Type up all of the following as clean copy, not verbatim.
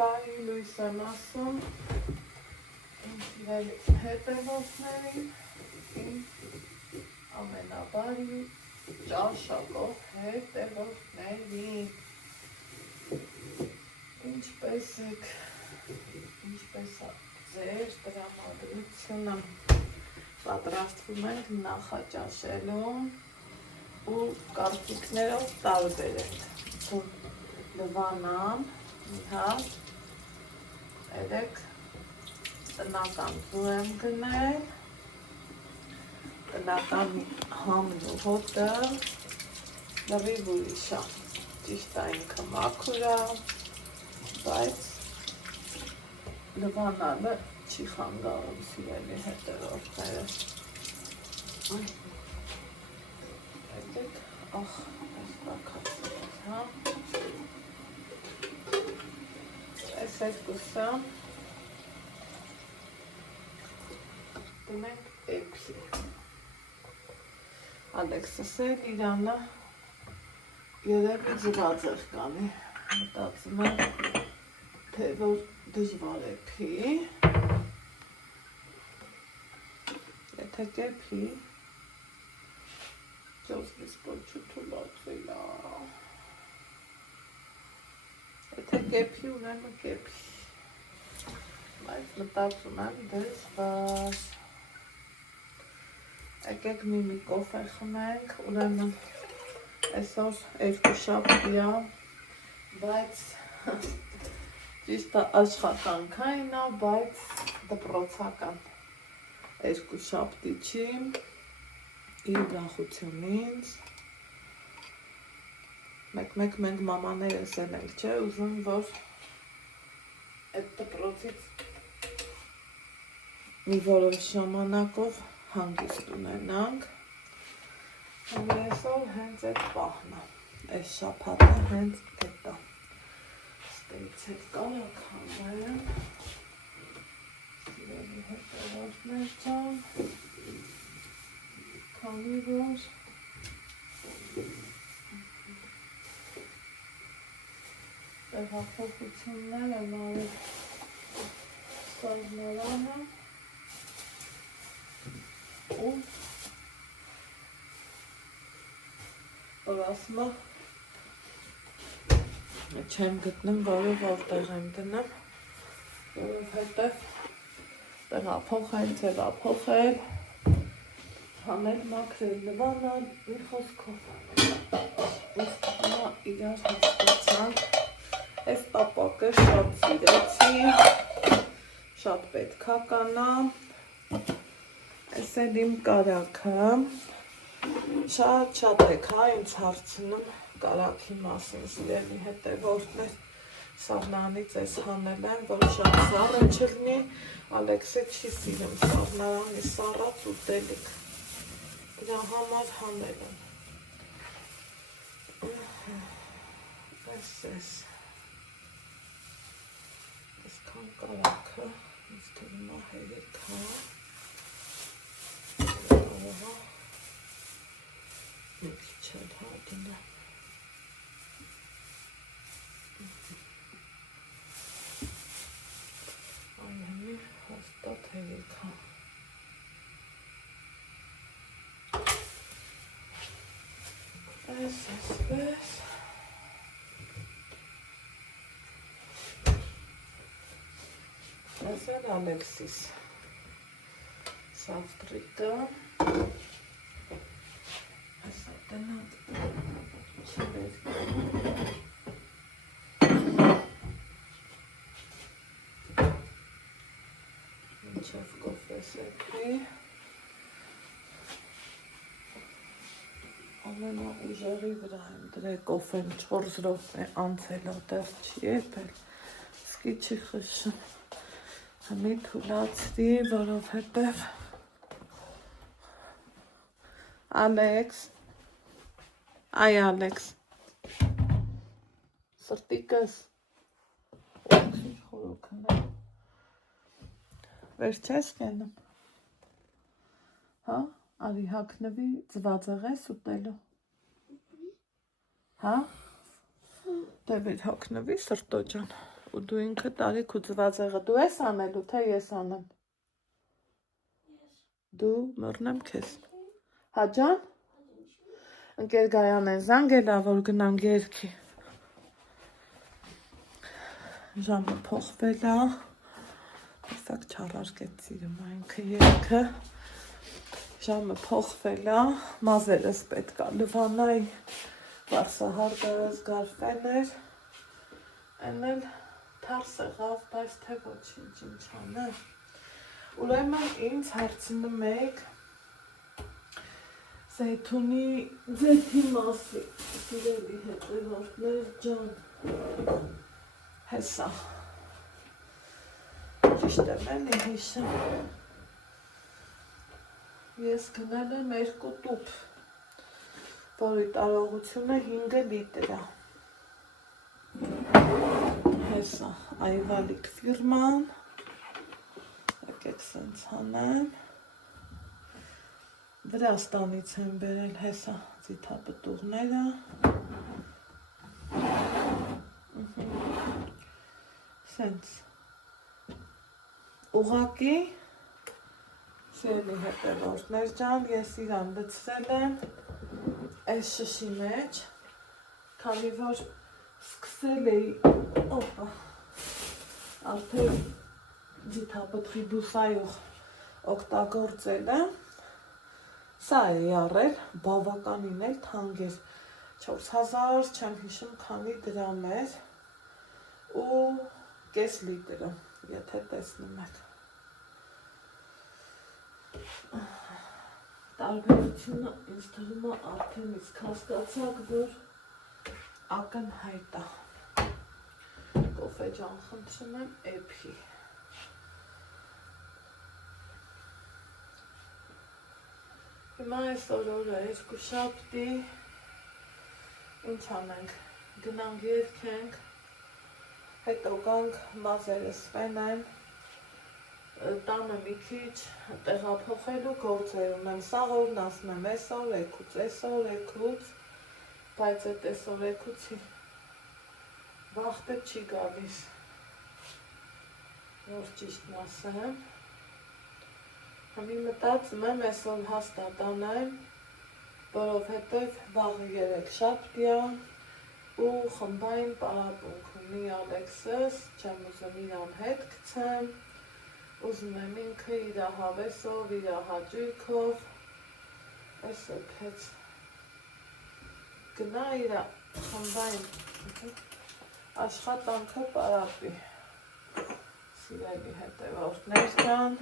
Բարի լույս եմ ասում ինձ հետևորդներին, իմ ամենաբարի ճաշակով հետևորդներին, ինչպես եք, ինչպես ձեր տրամադրությունը, պատրաստվում ենք նախաճաշելու ու կարծիքներով տարբեր ենք, լվանան, մի հատ, երեք տնական ձու եմ գնել, տնական համն ու հոտը, լրիվ ուրիշ է, ճիշտ է ինքը մաքուր է, բայց լվանալը չի խանգարում սիրելի հետևորդները։ Եկեք, ախ, այս տաքացրել, հա։ Այս երկուսը դնենք էպսի։ Ալեքսս էլ իրանը երևի ձված էր կանի, մտածում եմ, թե որ դժվար է փի, եթե կեփի, ճոսնից պոչու թուլացել է, եթե կեփի, ուրեմն կեփի, բայց մտածում եմ դժվար, եկեք մի կոֆե խմենք, ուրեմն այսօր երկուշաբթի է, բայց ճիշտ աշխատանքային է, բայց դպրոցական երկուշաբթի չի, իր ուրախություն ինձ, մեկ մենք մամաներս էլ ենք, չէ, ուզում, որ այդ դպրոցից մի որոշ ժամանակով հանգիստ ունենանք, այսօր հենց այդ պահն է, այս շաբաթը հենց այդ է, ստեից հետ կարակ հանեմ, սիրելի հետևորդներ ջան, քանի որ տեղափոխություններ եմ արել Սարմարանը ու որ ասում չեմ գտնում, որտեղ եմ դնում, որովհետև տեղափոխել, ձևափոխել, հանել, մաքրել, լվանալ, մի խոսքով հիմա իրար հասկացանք, այս տապակը շատ սիրեցի, շատ պետք է կանա, այս էլ իմ կարագը, շատ եք ինձ հարցնում կարագի մասին, սիրելի հետևորդներ, սառնարանից ես հանել եմ, որ շատ սառը չլինի, Ալեքսը չի սիրում սառնարանի սառած ուտելիք, դրա համար հանել եմ, այս այսքան կարագը, ինձ թվում է հերիք հա, մի քիչ էլ հա դնեմ, այնհամի հաստատ հերիք հա, այսպես, այս էլ Ալեքսիս սավտրիկը, այսա տնատ չվեր մինչև կոֆես եկվի, ամենա ուժերի վրա եմ դրե կոֆեն 4 րոպե անցել դեռ չի եփել, սկի չի խշում, հմի թուլացրի, որովհետև Ալեքս, այ Ալեքս, սրտիկս, ինչ խորոքն է, վեր չես կենում, հա, արի հակնվի, ձվածեղ ես ուտելու, հա, դե վեր հակնվի սրտո ջան, ու դու ինքը տարիք ու ձվածեղը դու ես անելու, թե ես անեմ։ Դու մռնեմ քեզ։ Հաջան։ Ընկեր Գայանեն զանգելա, որ գնանք երգի։ Ժամը փոխվել է։ Տեսակ չառարկեց սիրում այնքը երգը։ Ժամը փոխվել է, մազերս պետք է լվանայի, վարսահարդարս գարֆեներ, են էլ թարս եղավ, բայց թե ոչինչ ինչ անեմ։ Ուրեմն ինձ հարցնում եք Զեյթունի ձեթի մասի, սիրելի հետևորդներ ջան, հեսա, ճիշտ եմ էլի հիշեմ, ես գնել եմ 2 տուփ, որի տարողությունը 5 լիտր է, հեսա, Այվալիկ ֆիրման, եկեք սենց հանեմ, Վրաստանից եմ բերել հեսա ձիթապտուղները, սենց ուղակի, սիրելի հետևորդներ ջան, ես իրան լցրել եմ այս շշի մեջ, քանի որ սկսել էի, արդեն ձիթապտղի բուսայող օգտագործել եմ, սա է յարել, բավականին էլ թանկ էր, 4000 չեմ հիշում քանի դրամ էր ու կես լիտրը, եթե տեսնում եք։ Տարբերությունը ինձ թվում է արդեն իսկ հասկացաք, որ ակնհայտ է։ Կոֆե ջան խնդրում եմ էփի։ Հիմա այսօր օրը երկուշաբթի, ինչ անենք, գնանք երգենք, հետո գանք մազերս ֆենեն, տանը մի քիչ տեղափոխելու գործեր ունեմ, սաղ օրն ասում եմ, այսօր էգուց, բայց այդ այսօր էգուցի վախտը չի գալիս, որ ճիշտն ասեմ, Համի մտածում եմ այսօր հաստատ անեմ, որովհետև վաղը երեքշաբթի է ու խմբային պարապմունք ունի Ալեքսս, չեմ ուզում իրան հետ գցեմ, ուզում եմ ինքը իր հավեսով, իր հաճույքով, այսօր փեց գնա իր խմբային աշխատանքը պարապի, սիրելի հետևորդներ ջան,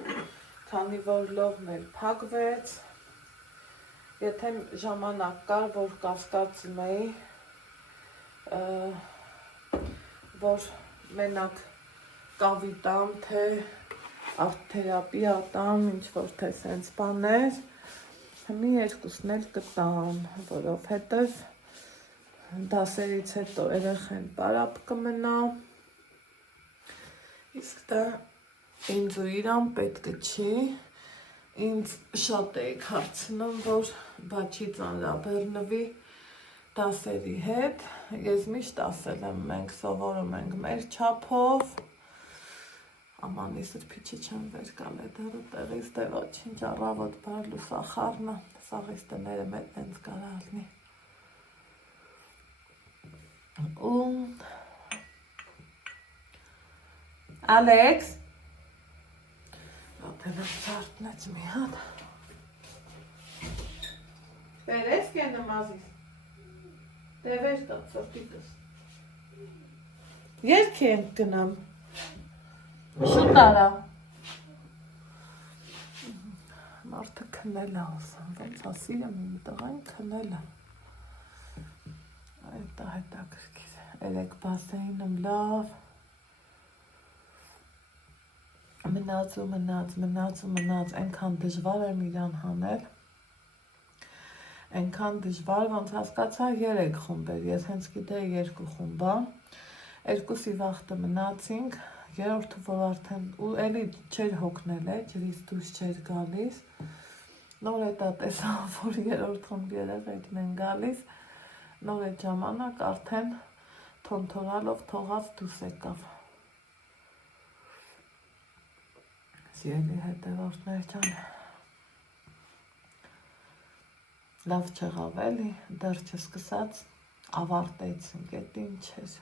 քանի որ լողն էլ փակվեց, եթե ժամանակ կար, որ կասկածում էի, որ մենակ կավի տամ, թե արտ-թերապիա տամ, ինչ-որ թե սենց բաներ, մի երկուսն էլ կտամ, որովհետև դասերից հետո երեխեն պարապ կմնա, իսկ դա ինձ ու իրան պետք չի, ինձ շատ էիք հարցնում, որ բաչի ծանրաբեռնվի դասերի հետ, ես միշտ ասել եմ, մենք սովորում ենք մեր չափով, ամանի սրբիչի չեմ վեր կալ է դեռու տեղից, դե ոչինչ առավոտ բար լուսախառնը, սաղից տները մետ ենց կարա ալնի, ու Ալեքս, Ատենեմ ծարտնեց մի հատ, բերես կենը մազիս, դե վեր տա ծրտիտս, երկի ենք գնամ, շուտ արա, մարդը քնել է ասում, ոնց ասիրը մի տղային քնել է, այդ հետաքրքիր, երեք բասեինում լավ, մնաց, այնքան դժվար եմ իրան հանել, այնքան դժվար, ոնց հասկացա 3 խումբ էր, ես հենց գիտեի 2 խումբա, 2-ի վախտը մնացինք, 3-ը որ արդեն, ու էլի չեր հոգնել է, ջրից դուրս չէր գալիս, նոր էտա տեսա, որ 3-րդ խումբ երեխեքն են գալիս, նոր այդ ժամանակ արդեն թոնթորալով թողած դուրս եկավ, Սիրելի հետևորդներ ջան, լավ չեղավ էլի, դեռ չսկսած ավարտեցինք, էդ ինչ էր։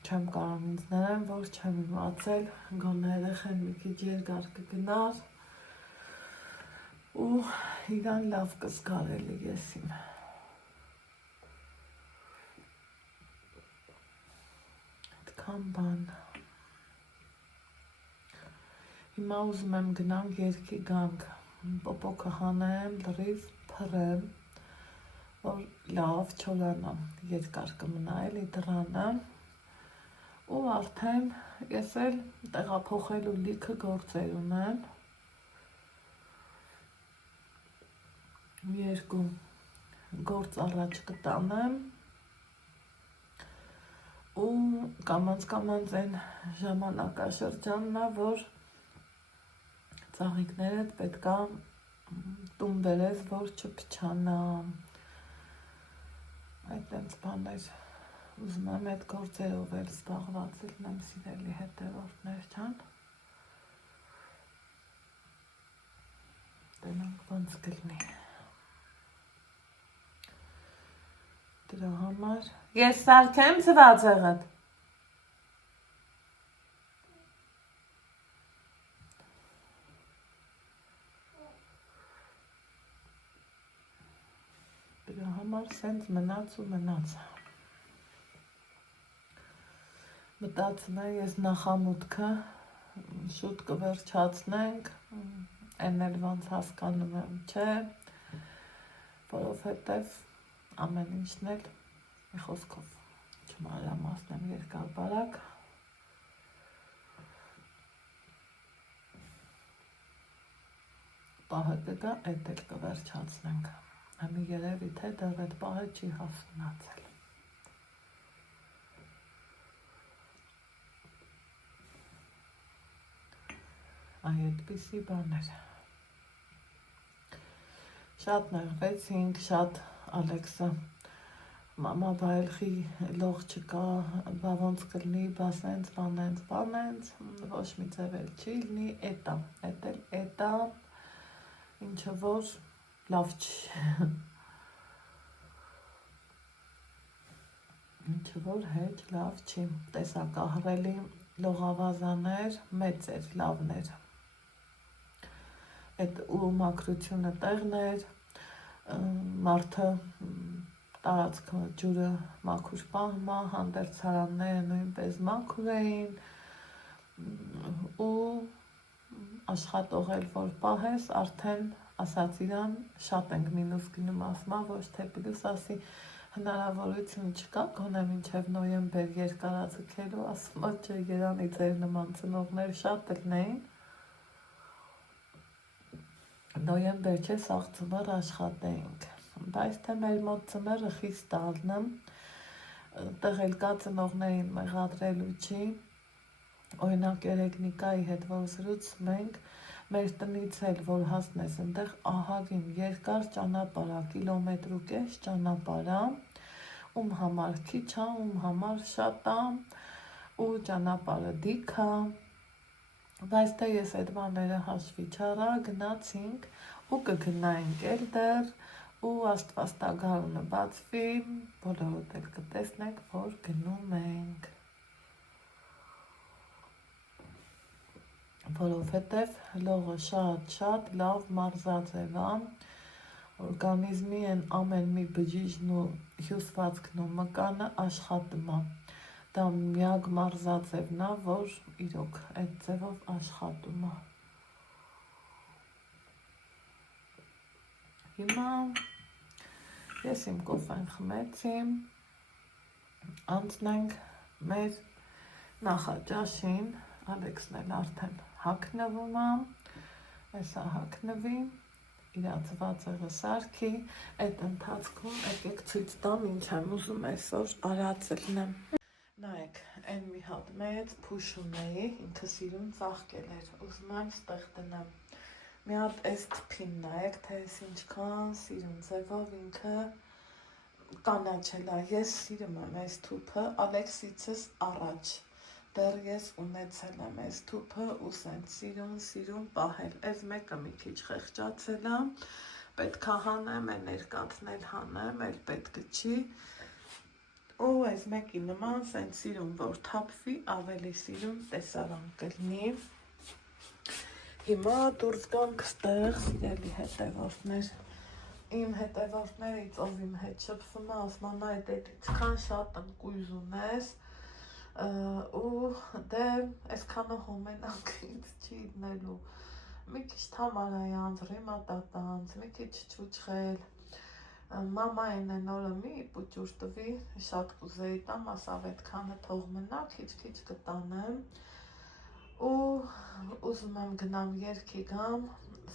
Չեմ կարող ինձ ներեմ, որ չեմ իմացել, գոնե երեխեն մի քիչ երկար կգնար ու իրան լավ կզգար էլի եսիմ։ Այդքան բան։ Հիմա ուզում եմ գնանք երգի գանք, պոպոկը հանեմ, լրիվ փռեմ, որ լավ չորանամ, երկար կմնա էլի դրանը։ Ու արդեն ես էլ տեղափոխելու լիքը գործեր ունեմ, երկու գործ առաջ կտանեմ ու կամանց այն ժամանակաշրջանն է, որ ծաղիկներդ պետքա տուն բերես, որ չփչանա, այդպես բաներ։ Ուզում եմ այդ գործերով էլ զբաղված լինեմ, սիրելի հետևորդներ ջան։ Տենանք ոնց կլինի։ Դրա համար ես սարքեմ ծվածեղդ։ Դրա համար սենց մնաց ու մնաց։ Մտածում եմ ես նախամուտքը շուտ կվերջացնենք, այն էլ ոնց հասկանում եմ, չէ, որովհետև ամեն ինչն էլ մի խոսքով չմանրամասնեմ երկար բարակ, պահը կգա, այդ էլ կվերջացնենք, ամի երևի թե դեռ այդ պահը չի հասունացել։ Այ այդպիսի բաներ։ Շատ նեղվեցինք, շատ Ալեքսը, մամա բայլխի լող չկա, բա ոնց կլինի, բա սենց, բանենց, ոչ մի ձև էլ չի լինի, էտա, ինչը որ լավ չի, ինչը որ հեչ լավ չի, տեսակահռելի լողավազաներ, մեծեր, լավներ, այդ ու մաքրությունը տեղն էր, մարդը տարածքը ջուրը մաքուր պահմա, հանդերձարանները նույնպես մաքուր էին ու աշխատող էլ որ պահես, արդեն ասաց իրան, շատ ենք մինուս գնում ասմա, ոչ թե պլյուս ասի հնարավորություն չկա, գոնե մինչև նոյեմբեր երկարաձգելու, ասմա չէ, Երանի ձեր նման ծնողներ շատ լնեին, նոյեմբեր չէ, սաղ ծմեր աշխատեինք, բայց թե մեր մոտ ծմերը խիստ դառնամ, տեղել կա ծնողներին մեղադրելու չի, օրինակ երեգնիկայի հետ որ զրուցում ենք, մեր տնից էլ որ հասնես ընդեղ ահագին երկար ճանապարհ, կիլոմետր ու կես ճանապարհ, ում համար քիչ է, ում համար շատ է, ու ճանապարհը դիք է, բայց թե ես այդ բաները հաշվի չառա, գնացինք ու կգնայինք էլ դեռ ու աստվածտագարունը բացվի, բոլորդ էլ կտեսնենք, որ գնում ենք, որովհետև լողը շատ լավ մարզաձև է, օրգանիզմի են ամեն մի բջիջն ու հյուսվածքն ու մկանը աշխատում է, դա միակ մարզաձևն է, որ իրոք այդ ձևով աշխատում է։ Հիմա ես իմ կոֆեն խմեցի, անցնենք մեր նախաճաշին, Ալեքսն էլ արդեն հագնվում է, այսա հագնվի, իրացվածեղը սարքի, այդ ընթացքում եկեք ցույց տամ, ինչ եմ ուզում այսօր արած լինեմ։ Նայեք, այն մի հատ մեծ փուշ ունեի, ինքը սիրուն ծաղկել էր, ուզում եմ ստեղ դնեմ։ Մի հատ այս թփին նայեք, թե ես ինչքան սիրուն ձևով ինքը կանաչել է, ես սիրում եմ այս թուփը Ալեքսիցս առաջ, դեռ ես ունեցել եմ այս թուփը ու սենց սիրուն պահել։ Այս մեկը մի քիչ խեղճացել է, պետք է հանեմ, ներկատնել հանեմ, էլ պետք չի։ Ու այս մեկի նման սենց սիրուն որ թափվի, ավելի սիրուն տեսարան կլինի։ Հիմա դուրս գանք ստեղ, սիրելի հետևորդներ։ Իմ հետևորդներից ով իմ հետ շփվում է, ասում է այդ ինչքան շատ ընկույզ ունես, ու դե այսքանը հոմենակ ինձ չի իդնելու, մի քիչ թամարայի անձրի մատատանց, մի քիչ չուչխել, մամային են օրը մի պուճուր տվի, շատ կուզեի տամ, ասավ այդքանը թող մնա, քիչ կտանեմ, ու ուզում եմ գնամ երգի գամ,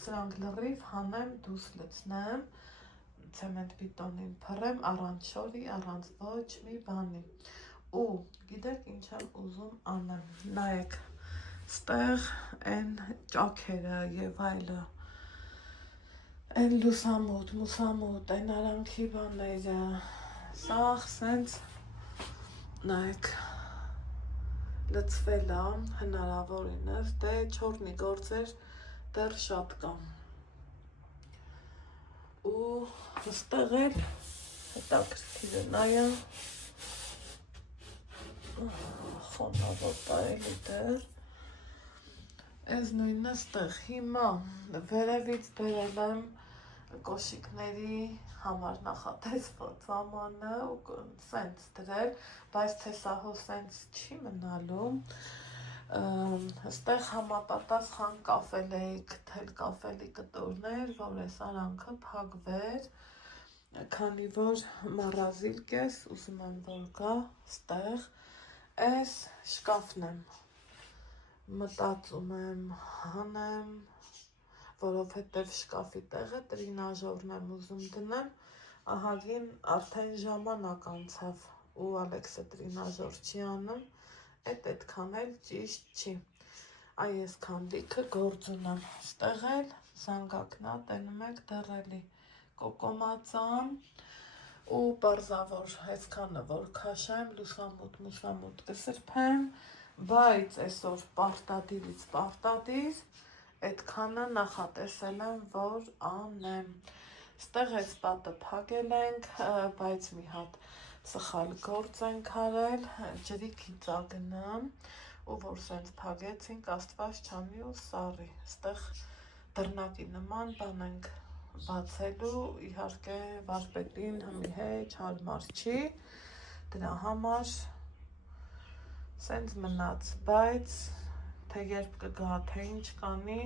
սրանք լրիվ հանեմ, դուս լցնեմ, ցեմենտ բիտոնին փռեմ, առանց շորի, առանց ոչ մի բանի։ Ու գիտեք ինչ եմ ուզում անեմ, նայեք, ստեղ են ճաքերը եւ այլը, են լուսամուտ, են արանքի բաները, սաղ սենց, նայեք, լցվել է, հնարավորինս, դե չորնի գործեր դեռ շատ կա։ Ու ստեղ էլ հետաքրքիրը նայա, խոնավոտ էլի դեռ, այս նույնը ստեղ, հիմա վերևից բերել եմ կոշիկների համար նախատեսված ամանը ու սենց դրել, բայց թե սա հո սենց չի մնալու, ստեղ համապատասխան կաֆել էի գտել կաֆելի կտորներ, որ այս արանքը փակվեր, քանի որ մառազիլք ես, ուզում եմ որ գա ստեղ, այս շկաֆն եմ, մտածում եմ հանեմ, որովհետև շկաֆի տեղը տրինաժորն եմ ուզում դնեմ, ահագին արդեն ժամանակ անցավ ու Ալեքսը տրինաժոր չի անում, այդքան էլ ճիշտ չի, այս քանդիքը գործ ունեմ, ստեղ էլ զանգակնա, տենում եք դեռելի կոկոմածան ու պարզավոր այսքանը որ քաշեմ, լուսամուտ կսրբեմ, բայց այսօր պարտադիրից պարտադիր, այդքանը նախատեսել եմ, որ անեմ, ստեղ այս պատը փակել ենք, բայց մի հատ սխալ գործ ենք արել, ջրի գիծագնամ, ու որ սենց փակեցինք, աստված չանի ու սառի, ստեղ դռնակի նման բան ենք բացելու, իհարկե վարպետին հմիհեչ հարմար չի, դրա համար սենց մնաց, բայց թե երբ կգա, թե ինչ կանի,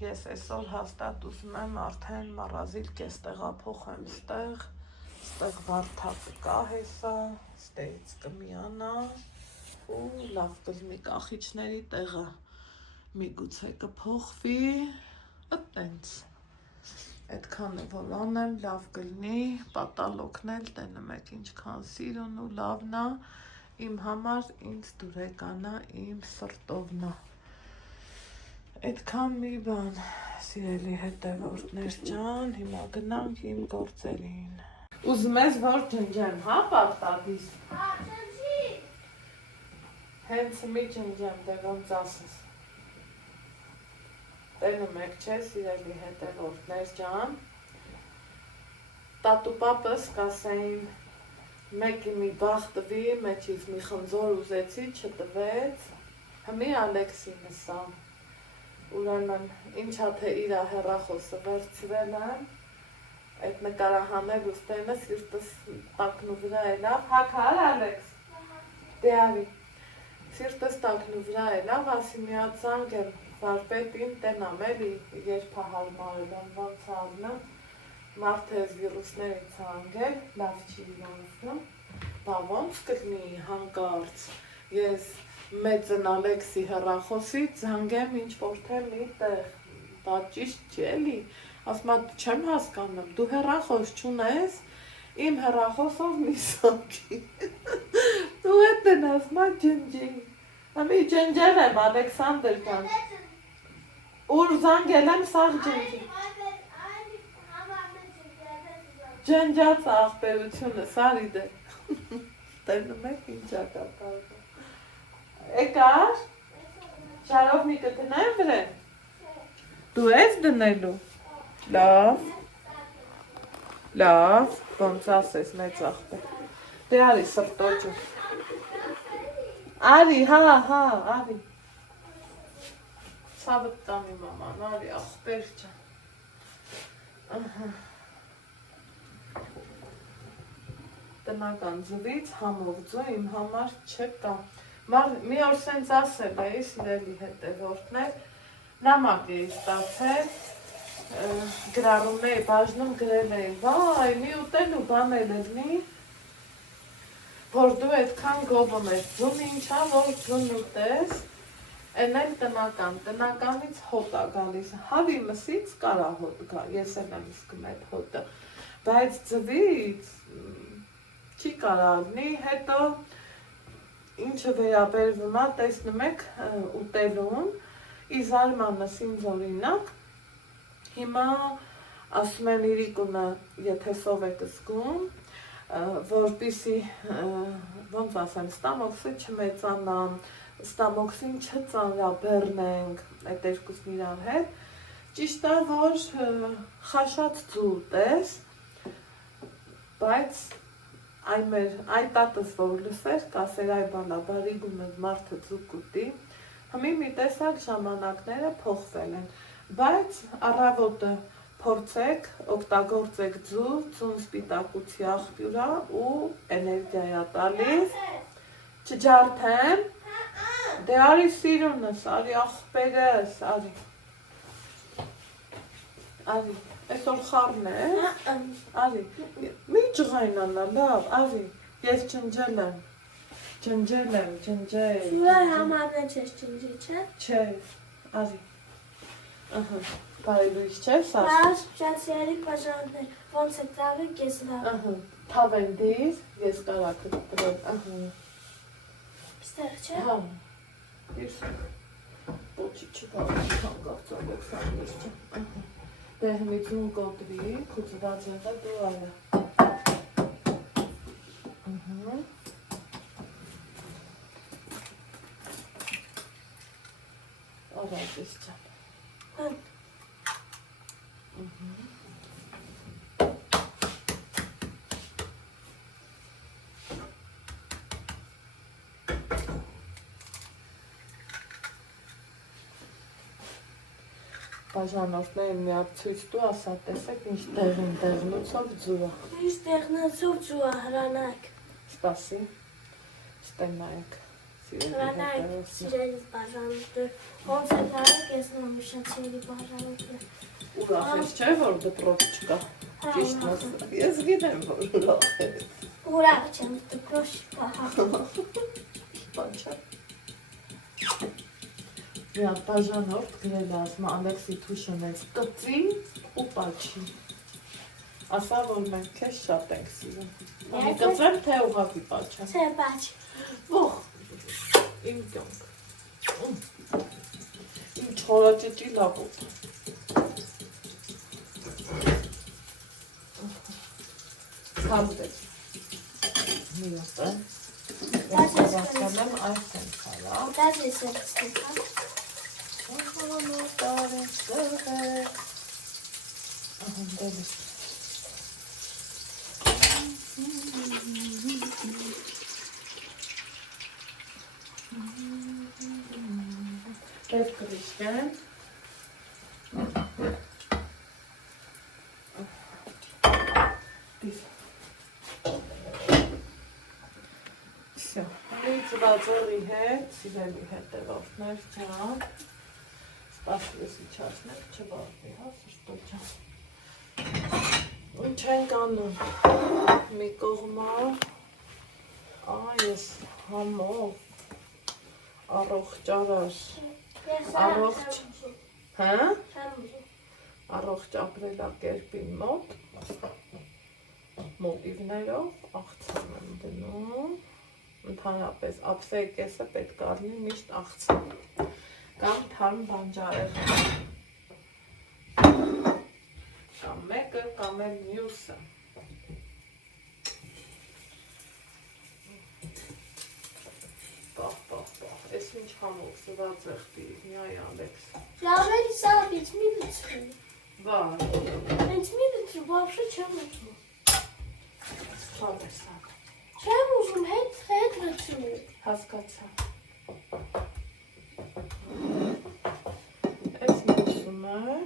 ես այսօր հաստատ ուզում եմ արդեն մառազիլք ես տեղափոխեմ ստեղ վարդակը կա հեսա, ստեղից կմիանա ու լավ կլինի կախիչների տեղը միգուցե կփոխվի, այտենց, այդքանը որ անեմ, լավ կլինի, պատալոկն էլ տենում եք ինչքան սիրուն ու լավնա, իմ համար ինձ դուրեկանա, իմ սրտովնա, այդքան մի բան, սիրելի հետևորդներ ջան, հիմա գնանք իմ գործերին։ Ուզում ես որ ջնջեմ, հա պարտադիր։ Հա, ջնջի։ Հենց մի ջնջեմ, դե ոնց ասես։ Տենում եք չէ, սիրելի հետևորդներ ջան։ Տատու պապս կասեին մեկի մի բախ տվի, մեջից մի խնձոր ուզեցի, չտվեց, հմի Ալեքսին նսա։ Ուրեմն ինչա թե իրա հեռախոսը վերցրել եմ, այդ նկարահանել ուստենը սիրտս տակնու վրա էլավ, հակար Ալեքս, դե արի, սիրտս տակնու վրա էլավ, ասի միատ զանգ եմ վարպետին տենամ էլի, երբ հարմարել եմ ոնց արնեմ, մարդ ես վիրուսներից հանգել, լավ չի իրանցնում, բա ոնց կլինի հանկարծ, ես մեծն Ալեքսի հեռախոսից զանգեմ ինչ-որ թե մի տեղ, բա ճիշտ չի էլի, ասմա չեմ հասկանում, դու հեռախոս չունես, իմ հեռախոսով մի սոքի, դու էտ են ասմա ջնջի, ամի ջնջել եմ Ալեքսանդր կան, ուր զանգել եմ սաղ ջնջի, ջնջած աղբերությունը, սարի դե, տենում եք ինչա կատարվում, Եկար։ Շարովնիկը դնեմ վրեն։ Դու ես դնելու։ Լավ, ոնց ասես մեծ աղբեր։ Դե արի սրտոջը։ Արի, հա, արի։ Ցավդ տանի մաման, արի աղբեր ջան։ Տնական ձվից համով ձու իմ համար չկա։ Մի օր սենց ասել էի սիրելի հետևորդներ, նամակ էի ստացել, գրառումների բաժնում գրել էի, վայ, մի ուտելու բան էլ լինի, որ դու այդքան գովում ես ձուն, ինչա, որ ձուն ուտես, են էլ տնականից հոտ է գալիս, հավի մսից կարա հոտ գա, ես էլ եմ իսկում այդ հոտը, բայց ձվից չի կարա լինի, հետո ինչը վերաբերվում է, տեսնում եք ուտելուն, իզարմանս ինձ օրինակ, հիմա ասում են իրիկունը, եթե սով եք զգում, որպիսի, ոնց ասեմ, ստամոքսը չմեծանա, ստամոքսին չծանրաբեռնենք, այդ երկուսն իրար հետ, ճիշտ է, որ խաշած ձու ուտես, բայց այ տատս որ լսեր, կասեր այ բանաբարի գունը մարդը ձուկ ուտի, հմի մի տեսակ ժամանակները փոխվել են, բայց առավոտը փորձեք, օգտագործեք ձու, ձուն սպիտակուցի աղբյուրա ու էներգիա տալիս, չջարդեմ, դե արի սիրունս, արի աղբերս, արի, այսօր խառն է, արի, մի ջղայնանա, լավ, արի, ես ջնջել եմ, Սուրը համարն չես ջնջի, չէ? Չէ, արի, բարելույս չէ, սաս։ Բայց ճացիարի պաժաններ, ոնց է տավեք ես լավ։ Թավենդիր, ես կարակը տրել, Ստեղ չէ? հա, ես ոչի չկարակ, հանգաղցալով սանգես չէ, դե հմիցուն կոտրի, կուծված եղը դու արա, արայտես չան, բաժանորդներին միակ ցույց տու, ասա տեսեք ինչ տեղնուցով ձուա։ Ինչ տեղնուցով ձուա, հրանայք։ Սպասի, ստենայք, հրանայք, սիրելիս բաժանորդը, ոնց է տարեք, ես նամիշացիերի բաժանորդը։ Ուրախ ես չէ, որ դպրոց չկա, ճիշտ մասը, ես գիտեմ, որ ուրախ ես։ Ուրախ չեմ, դպրոց չկա, բան չա։ Մի հատ բաժանորդ գրել ասում Ալեքսի Թուշոնից տծի ու պաչի։ Ասա, որ մենք քեզ շատ ենք սիրում։ Անի կծեմ, թե ուղղակի պաչա։ Չէ, պաչ։ Ոխ, իմ կյանք։ Իմ չորաճճի լավոտ։ Համդեց։ Մի հատ է։ Ես հավասան եմ այս են խալա։ Դազ ես եմ ստեկա։ Դելիս։ Պետք կրիշկեն։ Всё, ծվածողի հետ, սիրելի հետևորդներ ջան, սպասես իջացնեք, չվարդի, հա, սրտո ջան։ Ինչ ենք անում, մի կողմա, ես համով, առողջ արար, առողջ, հա? Առողջ ապրելակերպին մոտ, մոտիվներով աղցան եմ դնում, ընդհանրապես ափսեի կեսը պետք է լինի միշտ աղցան, կամ թարմ բանջարեղեն, կամ մեկը, կամ էլ մյուսը։ Պահ, այս ինչ համով սված եղբի, միայ Ալեքս։ Լավերի սաղից մի լծրի։ Վար։ Հենց մի լծրի, բավշը չեմ ուզում։ Սպավ է սաղ։ Չեմ ուզում, հետ լծրի։ Հասկացա։ Ես մուսում էլ։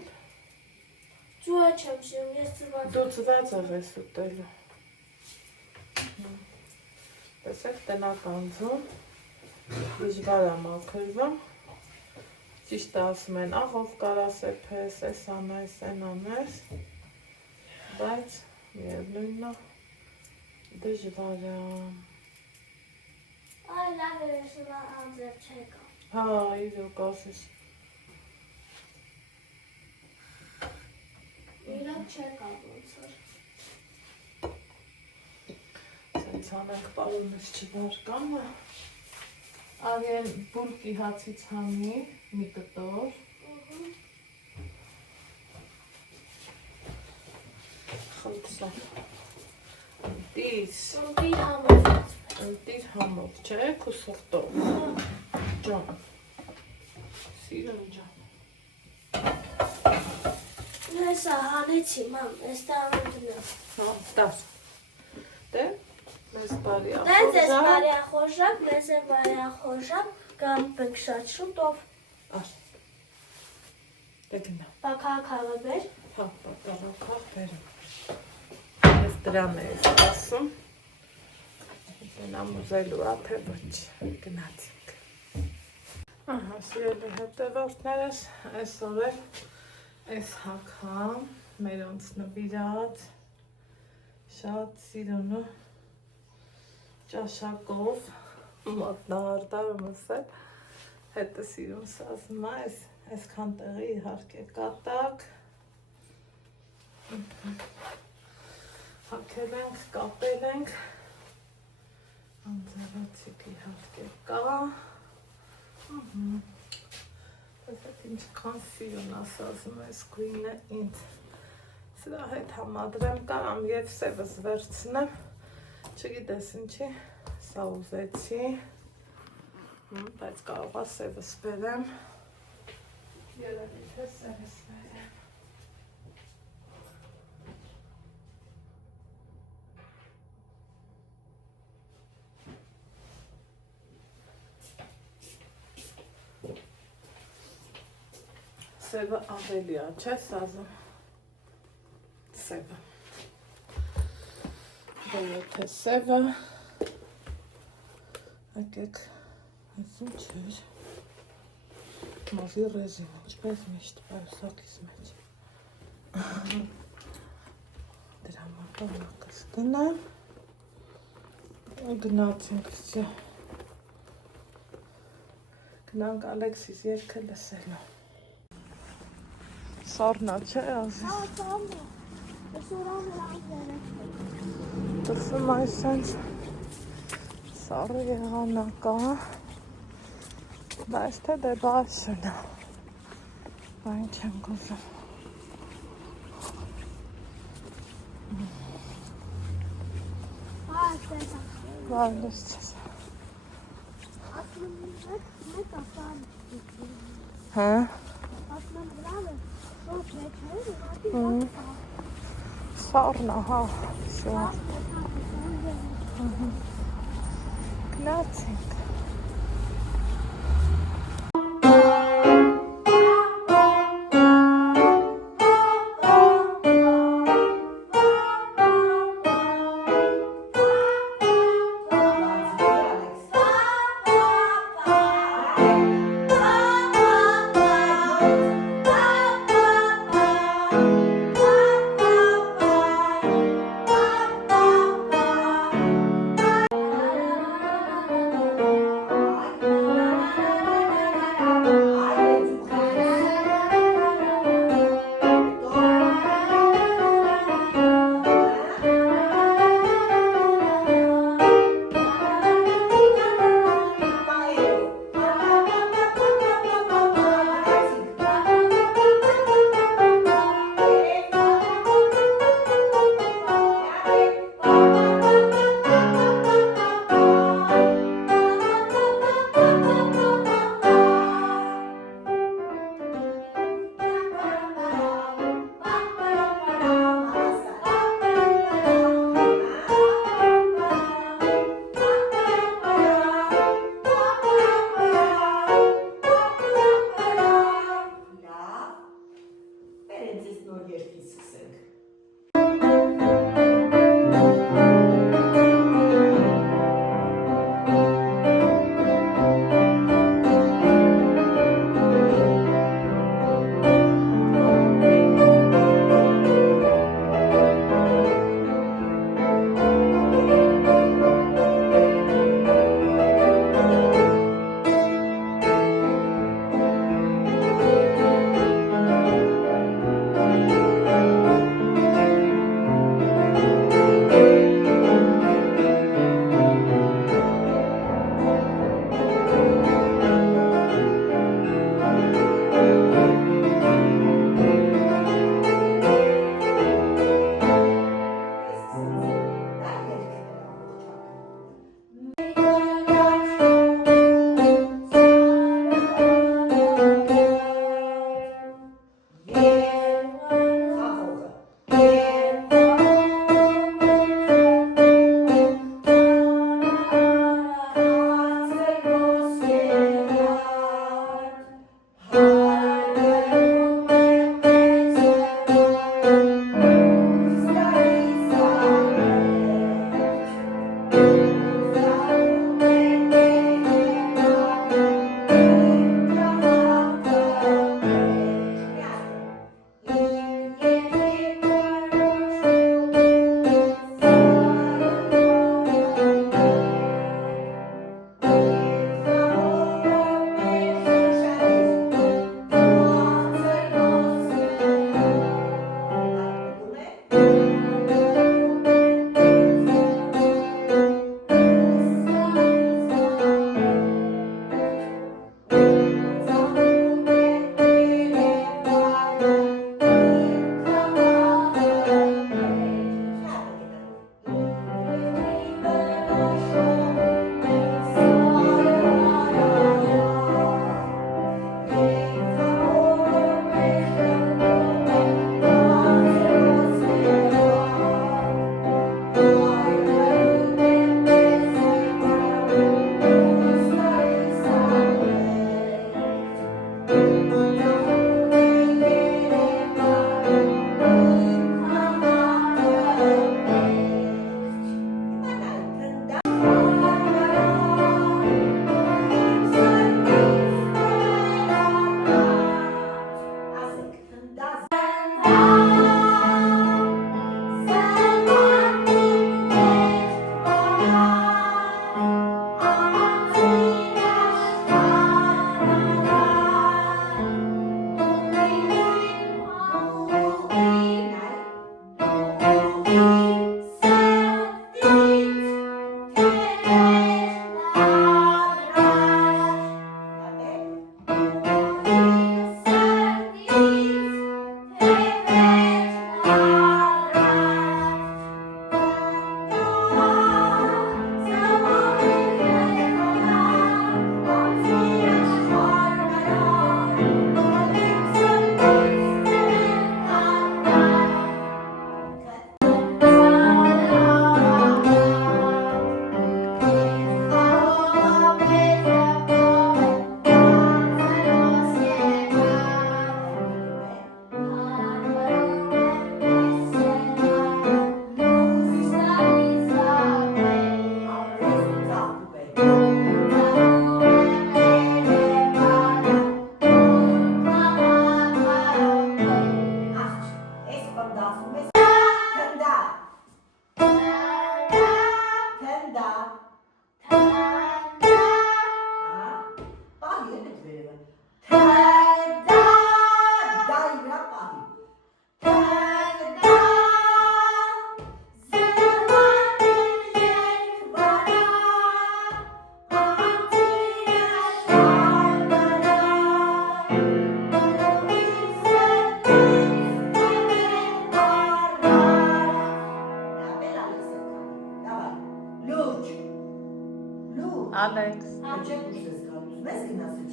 Ձուա չեմ շիում, ես ծված։ Դու ծված ես ուտելու։ Տեսեք տնական ձուն, դժվար է մաքրվում, ճիշտ ասում են, աղով կարաս էպես, ես անես, են անես, բայց միևնույնն է դժվար է։ Այ լավ է շուրա անձեր չեկա։ Հա, իրոք ասես։ Իրոք չեկա ոնց որ։ Սենց անենք պարոնս չբարկանը, արեն բուլկի հացից հանի մի կտոր, խնդրում, ընտիր համով, չէ, կուսորդով, ջան, սիրան ջան։ Հեսա հանեցի, մամ, ես տանում դնեմ։ Հա, տաս, դե, մեզ բարի Մեզ ես բարի ախորժակ, մեզ է բարի ախորժակ, կամ բնք շատ շուտով։ Ար, դե գնա։ Բակակաղը բեր։ Հա, բակակաղ բերում։ Ես դրան է ես ասում, դենամ ուզելու ա, թե ոչ, գնացինք։ Ահա, սիրելի հետևորդներս, այսօր էլ այս հագհամ, մերոնց նվիրած, շատ սիրունու ճաշակով, մատնահարդարումս էլ, հետը սիրուն սազմա, այսքան տեղի իհարկե կատակ, հակել ենք, կապել ենք, անձարացիկ իհարկե կա, տեսեք ինչքան սիրուն ասազում ես գույնը ինձ, սրա հետ համադրեմ կարամ և սևս վերցնեմ, չգիտես ինչի, սա ուզեցի, բայց կարող է սևս բերեմ, երևի թե սևս բերեմ։ Սևը ավելի է, չէ սազում, սևը։ Եթե սևը, եկեք, ես ինչ էր, մազի ռեզին, ինչպես միշտ պայուսակիս մեջ։ Դրա մատանակս գնեմ, գնացինք սյա, գնանք Ալեքսիս երկը լսելու։ Սարնա չէ ասիս։ Հա, ծամը, ես ուրան լանքեր է։ Տսում այսենց սարը եղանակա, բայց թե դե բաշնա, բայն չեմ գոզում։ Հա, տեսա։ Վայլս չես։ Ասման մեկ ասան։ Հա։ Ասման վրանը, շոտ մեջները, վատի Սարնա, հա, սյո։ Գնացինք։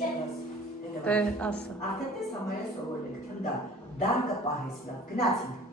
Դե ասա։ Արդեն տես համարը սովորել եք, թնդա, դարկը պահես լավ, գնացինք։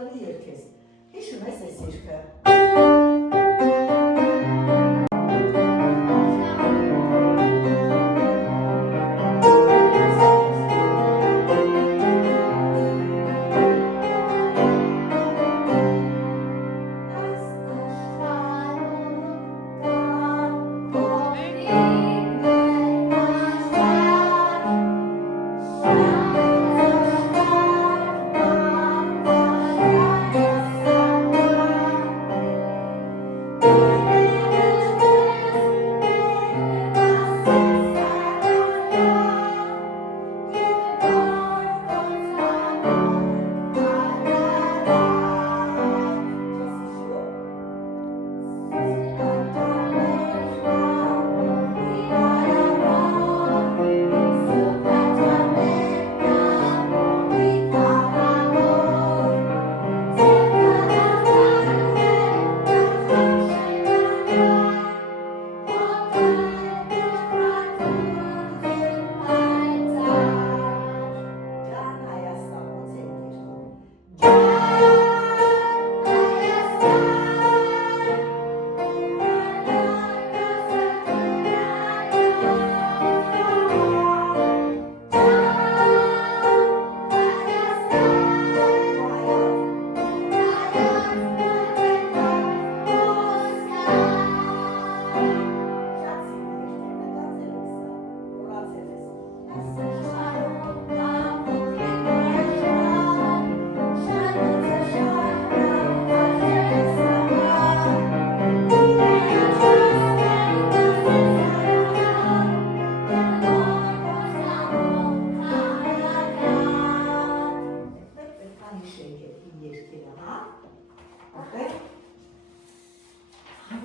կլի երկես։ Հիշում ես այս երգը։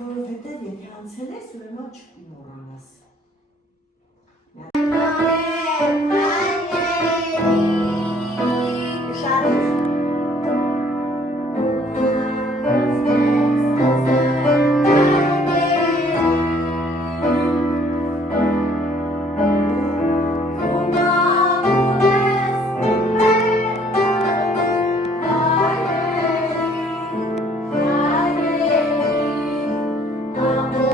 Որովհետև եթե անցել ես, ուրեմն չմոռանաս։ Amor,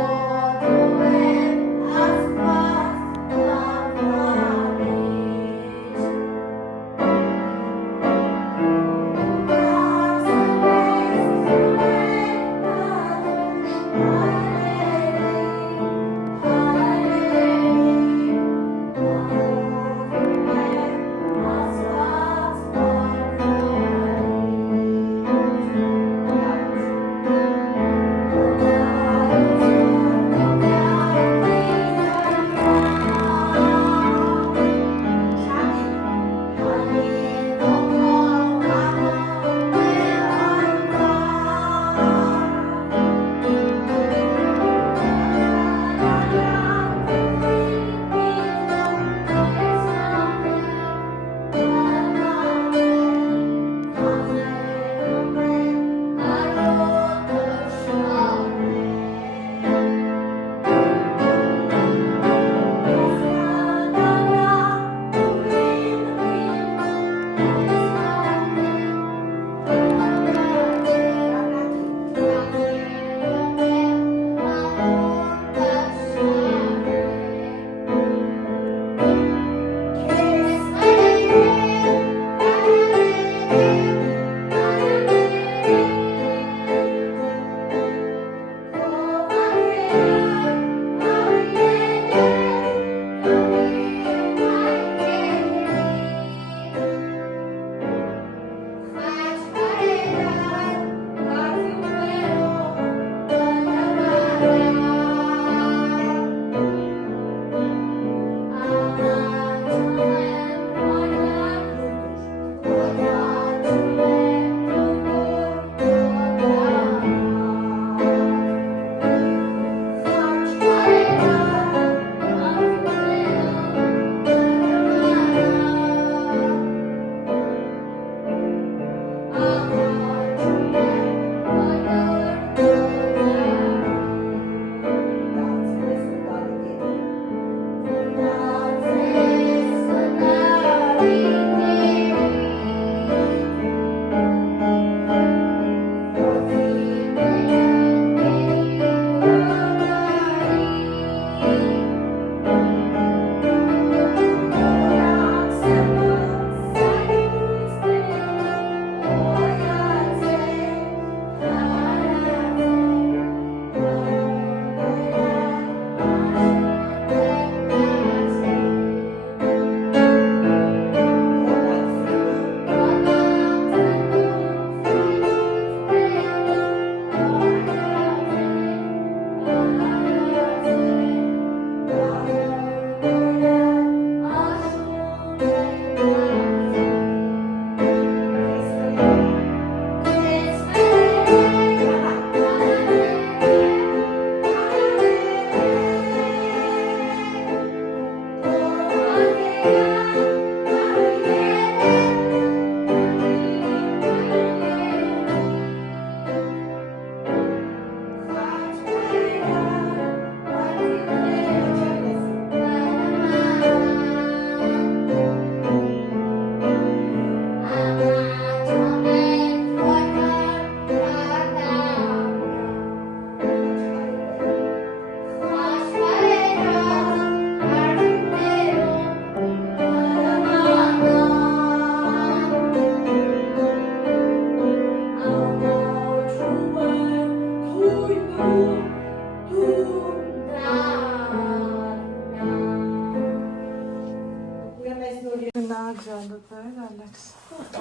Գնակ ժալուտներ, Ալեքս։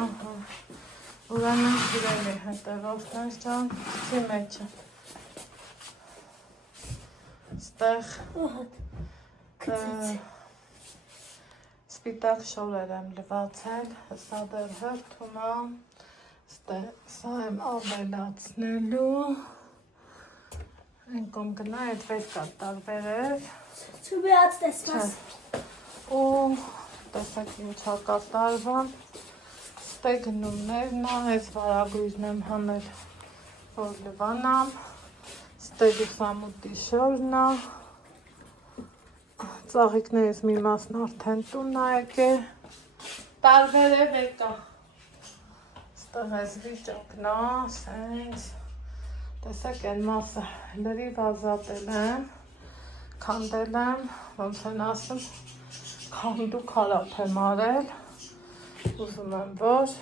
Ահա։ Ուրեմն սիրելի հետևորդներ ջան, քիչ մեջը։ Ստեղ սպիտակ շորեր եմ լվացել, հսա դեռ հերթում եմ, սա եմ ավելացնելու, են կոմ գնա, այդ վեր կա տարբերել, Չուբիած տեսված։ ու տեսակ ինչ հակա տարվան, ստե գնումներն ա, ես վարագույրն եմ հանել, որ լվանամ, ստե լուսամուտի շորն ա, ծաղիկներից մի մասն արդեն տունն ա եկել, տարբերել եկա, ստեղ ես վիճակն ա, սենց, տեսակ են մասը լրիվ ազատել եմ, քանդել եմ, ոնց են ասում, քանդու քարապ եմ արել, ուզում եմ, որ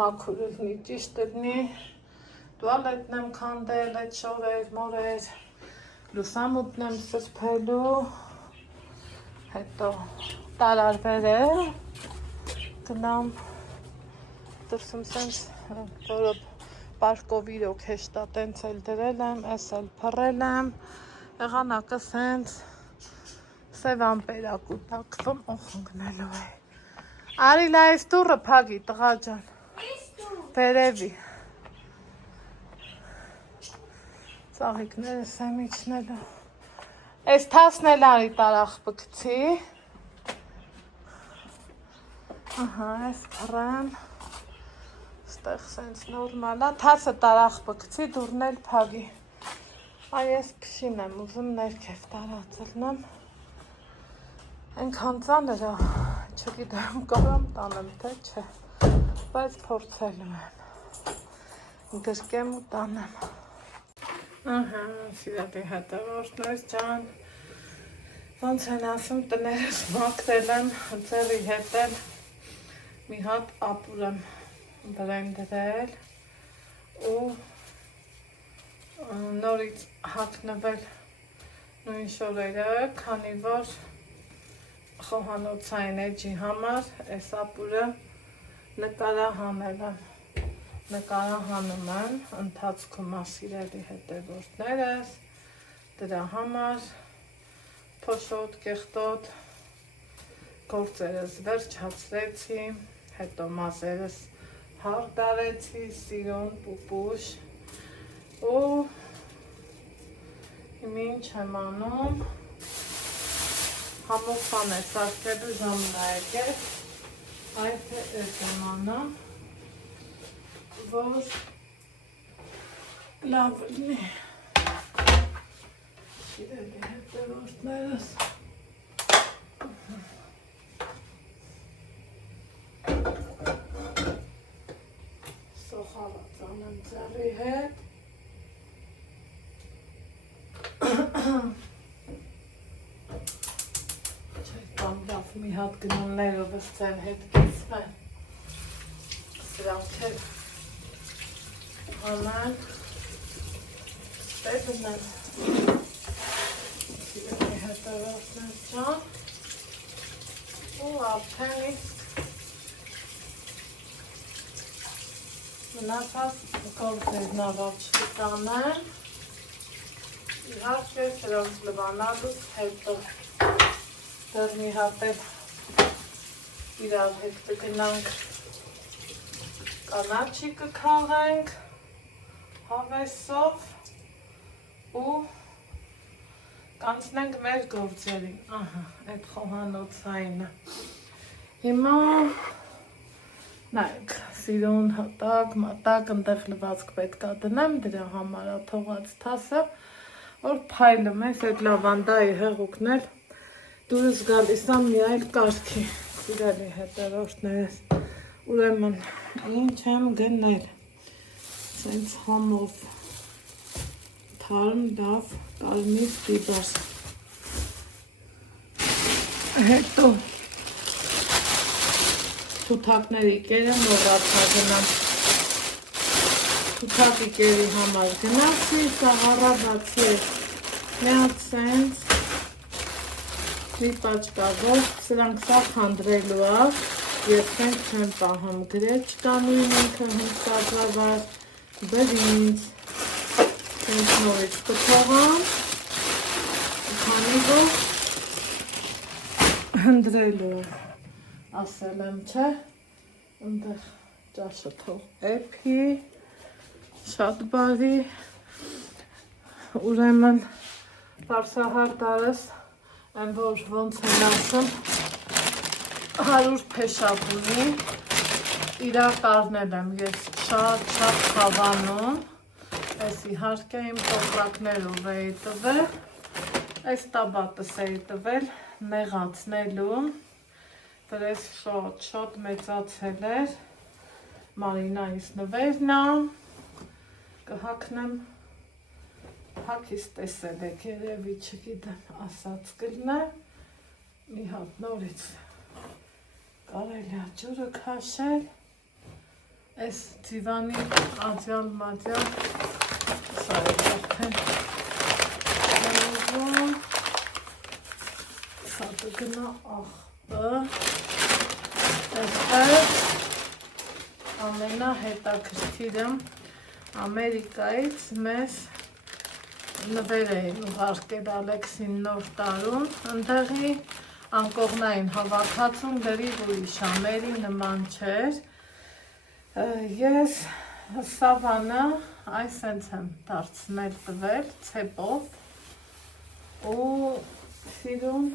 մաքուր լինի, ճիշտ լինի, տուալետն եմ քանդել, այդ շորեր, մորեր, լուսամուտն եմ սրբելու, հետո տարարվերել, գնամ, դրսում սենց, որը պարկով իրոք հեշտա տենց էլ դրել եմ, ես էլ փռել եմ, եղանակը սենց, սև ամպերակ ու տակվում, օխ ընգնելու է, արիլա ես տուրը պագի, տղա ջան, վերևի, ծաղիկներս եմ իջնելու, ես թասնել արի տարախ բգցի, ահա ես փռեմ, ստեղ սենց նորմալ ա, թասը տարախ բգցի, դուրն էլ պագի, այ ես պշին եմ, ուզում ներքև տարածելն եմ, Այնքան ծանր ա, չգիտեմ կարամ տանեմ, թե չէ, բայց փորձելու եմ, գրկեմ ու տանեմ։ Ահա, սիրելի հետևորդներ ջան, ոնց են ասում տներս մաքրել եմ, ձևի հետ էլ մի հատ ապուր եմ բլենդրել ու նորից հագնվել նույն շորերը, քանի որ խոհանոցային էջի համար այս ապուրը նկարահանել եմ, նկարահանում եմ ընթացքում սիրելի հետևորդներս, դրա համար փոշոտ, կեղտոտ գործերս վերջացրեցի, հետո մազերս հարդարեցի, սիրուն, պուպուշ ու հիմա ինչ եմ անում, համոքան է սարքելու ժամն է եկել, այդ է ես եմ անում, որ լավ լինի, սիրելի հետևորդներս, սոխալած անեմ ձեռի հետ, մի հատ գնումներով ես ձեր հետ կիսվեն, սրանք էլ անեն, ստեբն եմ, սիրելի հետևորդներ ջան, ու արդեն իսկ մնացած գործերն առաջ կտանեմ, իհարկե սրանք լվանալուց հետո դեռ մի հատ էլ իրար հետ կգնանք կանաչի կքաղենք հավեսով ու կանցնենք մեր գործերին, ահա, այդ խոհանոցայինը, հիմա նայք, սիրուն հատակ, մատակ, ընդեղ լվացք պետք է դնեմ, դրա համար է թողած թասը, որ փայլում ես այդ լավանդայի հեղուկն էլ դուրս գալիս եմ մի այլ կարգի, սիրելի հետևորդներս, ուրեմն ինչ եմ գնել, սենց համով, թարմ, լավ, կարմիր բիբար, հետո թութակների կերը մոռացա գնամ, թութակի կերի համար գնացի, սաղառաբացի մի հատ սենց, Սրիպաչկագով, սրանք սա խանդրելու է, երբենք չեմ պահում գրեչկանույն ինքը հնցածավար, բրինձ, հենց նորից կթողամ, քանի որ հնդրելու է, ասել եմ չէ, ընդեղ ճաշը թող էփի, շատ բարի, ուրեմն պարսահար դարս, այն որ ոնց են ասում, 100 փեշապ ունի, իրար տարնել եմ ես շատ խավանում, այս իհարկե իմ տոպրակներով էի տվել, այս տաբատս էի տվել նեղացնելու, դրես շատ մեծացել էր, Մարինայիս նվերնա, կհակնեմ, հակիս տեսել եք երևի չգիտեմ ասած կլնեմ, մի հատ նորից կարելի է ջուրը քաշել, այս ձիվանի աջյալ մաջյալ, սա է արդեն նորվում, սա կգնա աղբը, այսպես ամենահետաքրքիրը Ամերիկայից մեզ նվեր էին ուղարկել Ալեքսին նոր տարում, ընդեղի անկողնային հավաքածուն գրիվ ուրիշ ամերի նման չէր, ես սավանը այս հենց եմ դարձնել տվել ցեպով ու սիրուն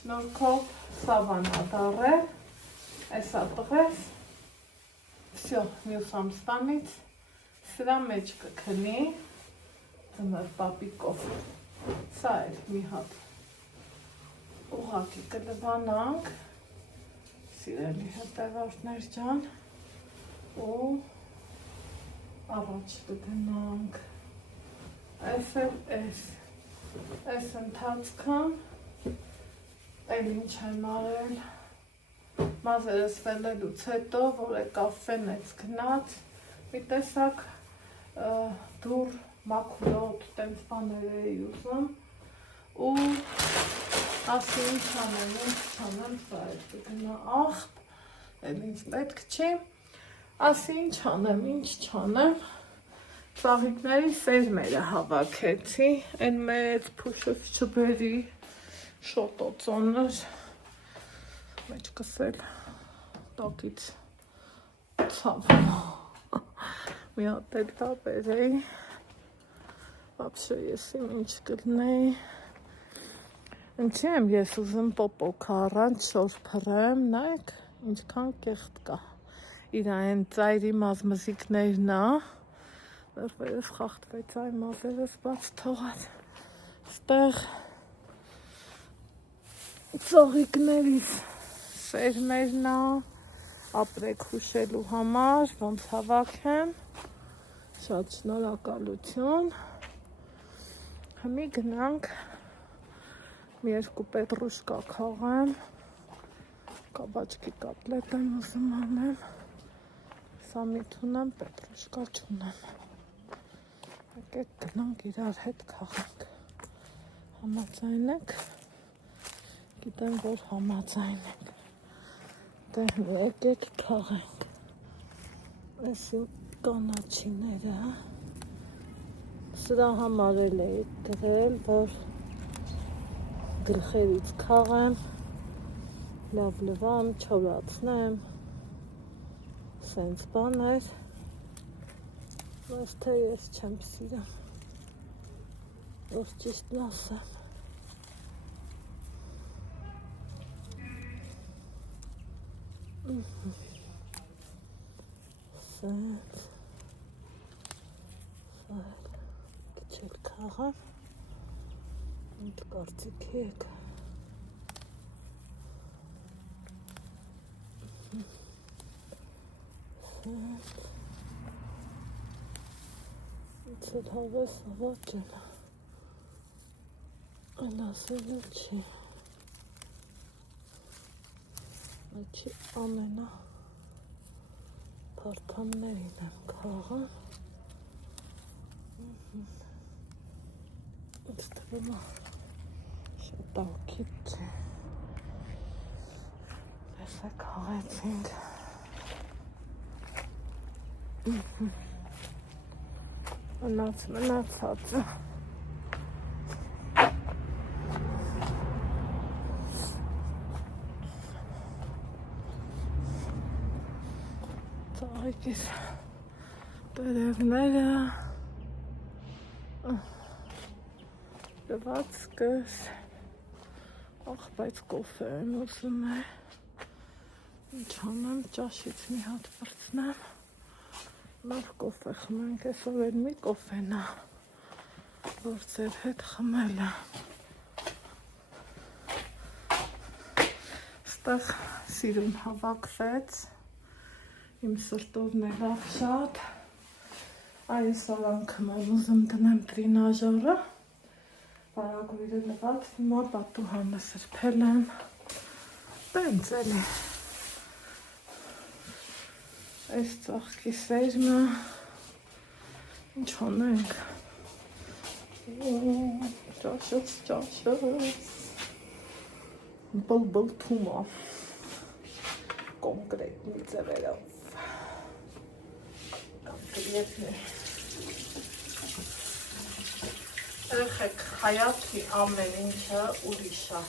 շնորհքով սավանա դառել, այսա տղես, վсё, մյուս ամստանից սրա մեջ կքնի, ձմր պապիկով, սա էր մի հատ ուղղակի կլվանանք, սիրելի հետևորդներ ջան, ու առաջ կգնանք, այս էլ այս ընթացքում, էլ ինչ եմ արել, մազերս վելելուց հետո, որ եկավ ֆենեց գնաց, մի տեսակ դուր մաքուրոտ տենց բաներ էի ուզում ու ասի ինչ անեմ, սա էլ կգնա աղբ, էլ ինձ պետք չի, ասի ինչ չանեմ, ծաղիկների սերմերը հավաքեցի, այն մեծ փուշով չբերի, շոտոծոնր, մեջ կսել տակից ցավում, մի հատ էլ տապերեի, Вообще, если ինչ կլնեի, ինչի եմ ես ուզում պոպոքա առանց շոր փռեմ, նայեք, ինչքան կեղտ կա, իր այն ծայրի մազմզիկներն է, վերևս խախտվեց այն մազերս բաց թողած, ստեղ ծաղիկներից սերմերն է, ապրեք հուշելու համար, ոնց հավաքեմ, շատ շնորհակալություն, Հիմի գնանք մի երկու պետրուշկա քաղեմ, կաբաչկի կապլետ եմ ուզում անեմ, սամիթ ունեմ, պետրուշկա չունեմ, եկեք գնանք իրար հետ քաղենք, համաձայն եք, գիտեմ, որ համաձայն եք, դե եկեք քաղենք, այս իմ կանաչիները, Սրա համար էլ էի դրել, որ գլխերից քաղեմ, լավ լվամ, չորացնեմ, սենց բան էր, բայց թե ես չեմ սիրում, որ ճիշտն ասեմ։ Սենց, Չել քաղան, ինդ կարծիքի եք, ինձ էլ հավես ավաճել, այլ ասել էլ չի, մեջի ամենա պարդամներին եմ քաղան, Ինձ թվում է շատ տակիք է։ Տեսեք հաղեցինք։ Մնացածը։ Ծաղիկիս տերևները, լվացքս, ախ, բայց կոֆե եմ ուզում է, ինչ անեմ, ճաշից մի հատ պրծնեմ, լավ կոֆե խմենք, այսօր էլ մի կոֆեն է, որ ձեր հետ խմելը, ստեղ սիրուն հավաքվեց, իմ սրտով ներավ շատ, այս ալանքım եմ ուզում տնեմ տրինաժարը, բարագույրը նված, հիմա պատուհանը սրբել եմ, տենց էլի, այս ծաղկի սերմը, ինչ անենք, ճաշս, բլթումա, կոնկրետ մի ձևերով, կոնկրետնի, երեխեք հայացքի ամեն ինչը ուրիշ է,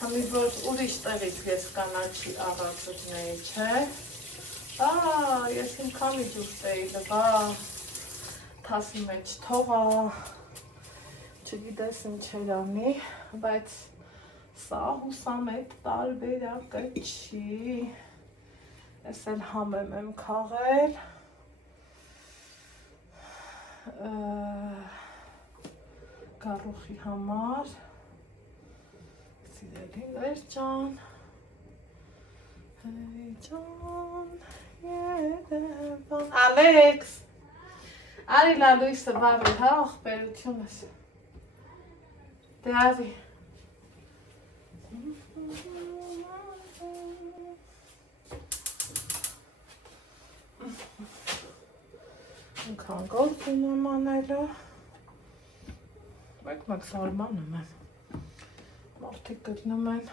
համի որ ուրիշ տեղից ես կանաչի առածրնեի, չէ, ես իմ քամի ջուրս էի լվա, թասի մեջ թողա, չգիտես ինչ էր անի, բայց սա հուսամետ տարբերակը չի, ես էլ համեմ եմ քաղել, գարուխի համար, սիրելիներ ջան, Երևան, Ալեքս, արի լալույսը վարի, հա, աղբերությունս, դե արի, ինքան գործում եմ անելը, մեկ սարմանում եմ, մարդիկ գտնում են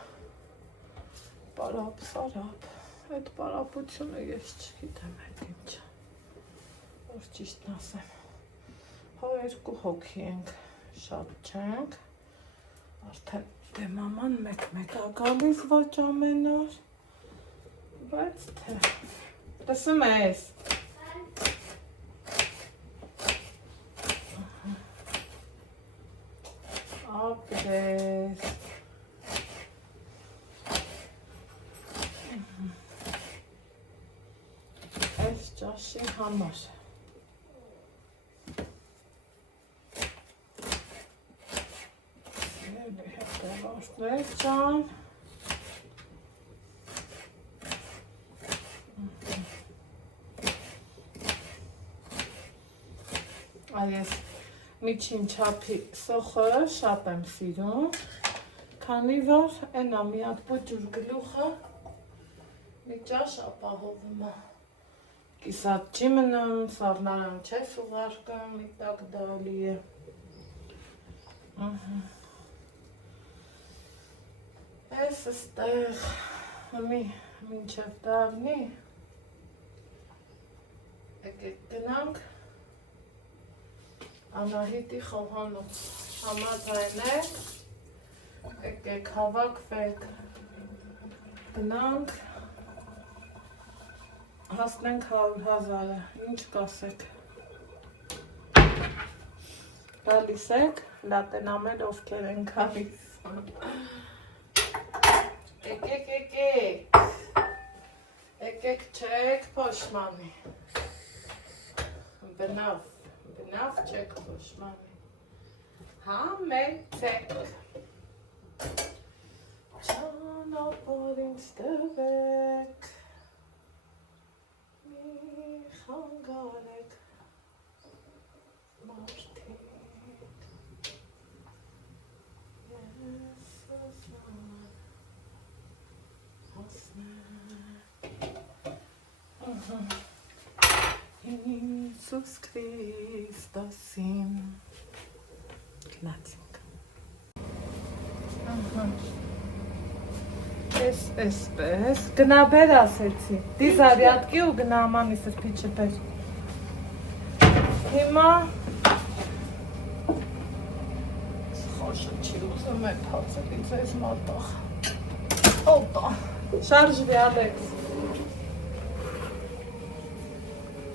պարապ, այդ պարապությունը ես չգիտեմ այդ ինչը, որ ճիշտն ասեմ, հո 2 հոգի ենք, շատ չենք, արդեն դե մաման մեկ ա գալիս ոչ ամեն օր, բայց թե, տեսում ես, ապրես, այս ճաշի համար, հետևորդներ ջան, այս միջին չափի սոխը շատ եմ սիրում, քանի որ այնա մի հատ պուճուր գլուխը մի ճաշ ապահովում է, կիսատ չի մնում, սառնարան չես ուղարկում, մի տակ դալի է, Այս ստեղ մինչև դառնի, եկեք գնանք Անահիտի խոհանոց համաձայնեք, եկեք հավաքվեք, գնանք, հասնենք 100,000-ը, ինչ կասեք, գալիս եք, լատենամել ովքեր են գալիս, եկեք չեք փոշմանի, բնավ չեք փոշմանի, համեցեք, ճանապարհ ինձ տվեք, մի խանգարեք, մարդիկ, ես ասան, հասնեք, Իիսուս Քրիստոսին գնացինք։ Էսպես, գնա բեր ասեցի, դի զարյատկի ու գնա ամանիս սրպիչը բեր, հիմա, խոշը չի ուզում է պացելի ձեզ մատաղ, օպա, շարժվի Ալեքս,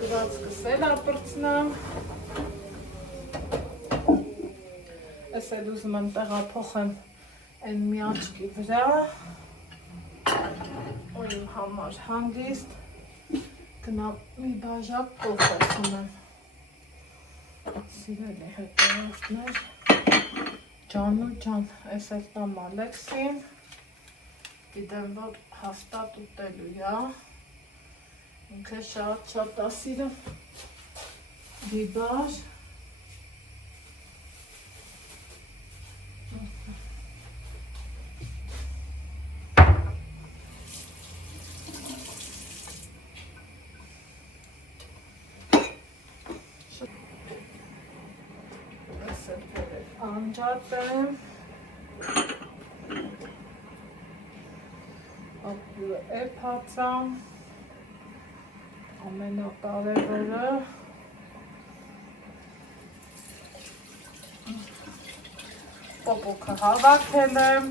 գրածկս էլ ապրծնամ, ես էլ ուզում եմ տեղափոխեմ են մի աչկի վրա, ու իմ համար հանգիստ գնամ մի բաժակ կոֆե խմեմ, սիրելի հետևորդներ, ջան ու ջան, ես էլ տամ Ալեքսին, գիտեմ, որ հաստատ ուտելու է, ինքը շատ ասիրը, բիբար, անջատ եմ, ապյուրը էպացամ, ամենակարևորը, պոպոքը հավաքել եմ,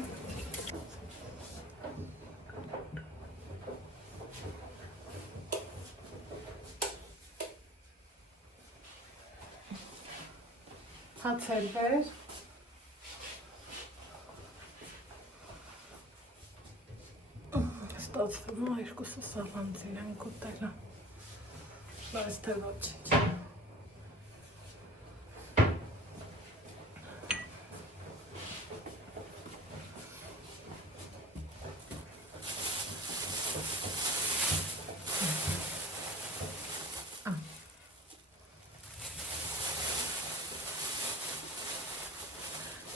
հացել բեր, ստացվում է երկուսը սավանձին ենք ուտելը, բայց թե ոչինչ։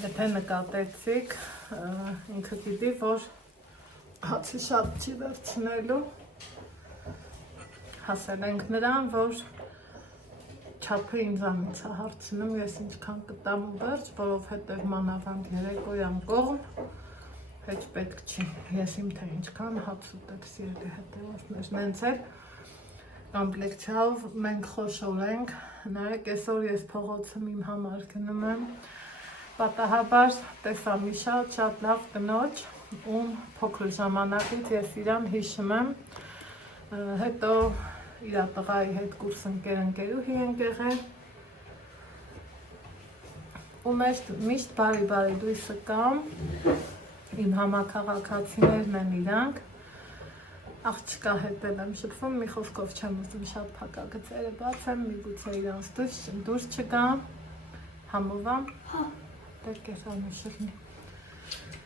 Եթե նկատեցիք, ինքը գիտի, որ հացի շատ չի վերցնելու, հասել ենք նրան, որ չափը ինձանից է հարցնում, ես ինչքան կտամ ու վերջ, որովհետև մանավանդ երեկոյան կողմ, հեչ պետք չի, ես իմ թե ինչքան հաց ուտեք սիրելի հետևորդներ, նենց էլ կոմպլեկցիայով մենք խոշոր ենք, նայեք այսօր ես փողոցում իմ համար գնում եմ, պատահաբար տեսա մի շատ լավ կնոջ, ում փոքր ժամանակից ես իրան հիշում եմ, հետո իր տղայի հետ կուրս ընկերուհի ենք եղել, ու միշտ բարի դույսը կամ, իմ համաքաղաքացիներն են իրանք, աղջկա հետ եմ շփվում, մի խոսքով չեմ ուզում շատ փակագծերը բացեմ, միգուցե իրանց դուրս չգամ, համովամ, դեր կեսանը շրնի։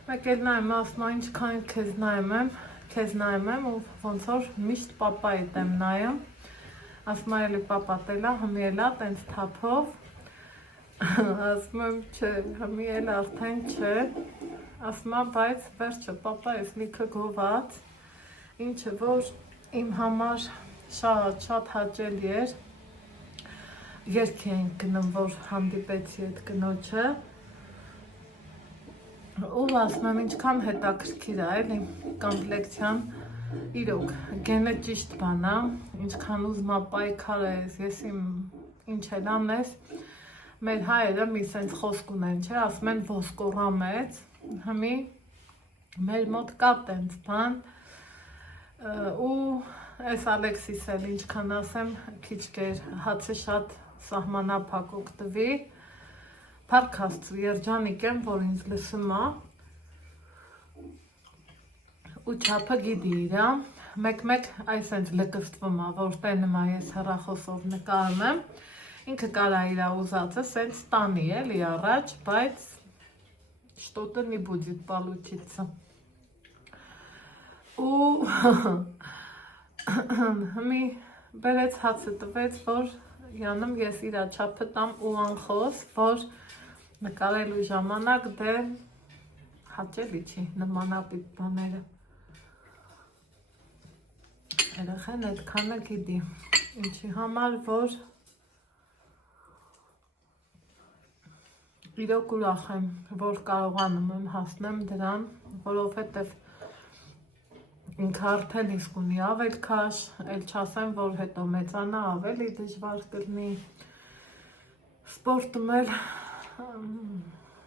Մեկ էլ նայում, ասում ինչքան քեզ նայում եմ ու ոնց որ միշտ պապայիդ եմ նայում, ասում էլի պապա տելա, հմի էլա տենց թափով, ասում եմ չէ, հմի էլ արդեն չէ, ասում բայց վերջը պապա ես լիքը գոված, ինչը որ իմ համար շատ հաճելի էր, երգի ենք գնում, որ հանդիպեցի այդ կնոջը, ու ասում եմ ինչքան հետաքրքիր է էլի կոմպլեկցիան, իրոք գենը ճիշտ բան է, ինչքան ուզում է պայքար ես, ես ինչ էլ անես, մեր հայերը մի սենց խոսք ունեն, չէ, ասում են ոսկոռա մեծ, հմի մեր մոտ կա տենց բան, ու այս Ալեքսիս էլ ինչքան ասեմ, քիչ կեր հացը շատ սահմանափակ օգտվի, Փառք Աստծո, երջանիկ եմ, որ ինձ լսում է ու չափը գիտի իրա, մեկ այսենց լկստվում է, որ տենում է ես հեռախոսով նկարում եմ, ինքը կարա իրա ուզածը սենց տանի էլի առաջ, բայց что-то не будет получиться։ Ու հմի բերեց հացը տվեց, որ Յանում ես իրա չափը տամ ու անխոս, որ նկարելու ժամանակ դե հաճելի չի նմանապիտ բաները։ Երեխեն այդքանը գիտի, ինչի համար, որ իրոք ուրախ եմ, որ կարողանում եմ հասնեմ դրան, որովհետև ինքը արդեն իսկ ունի ավել քաշ, էլ չասեմ, որ հետո մեծանա ավելի դժվար կլինի, սպորտում էլ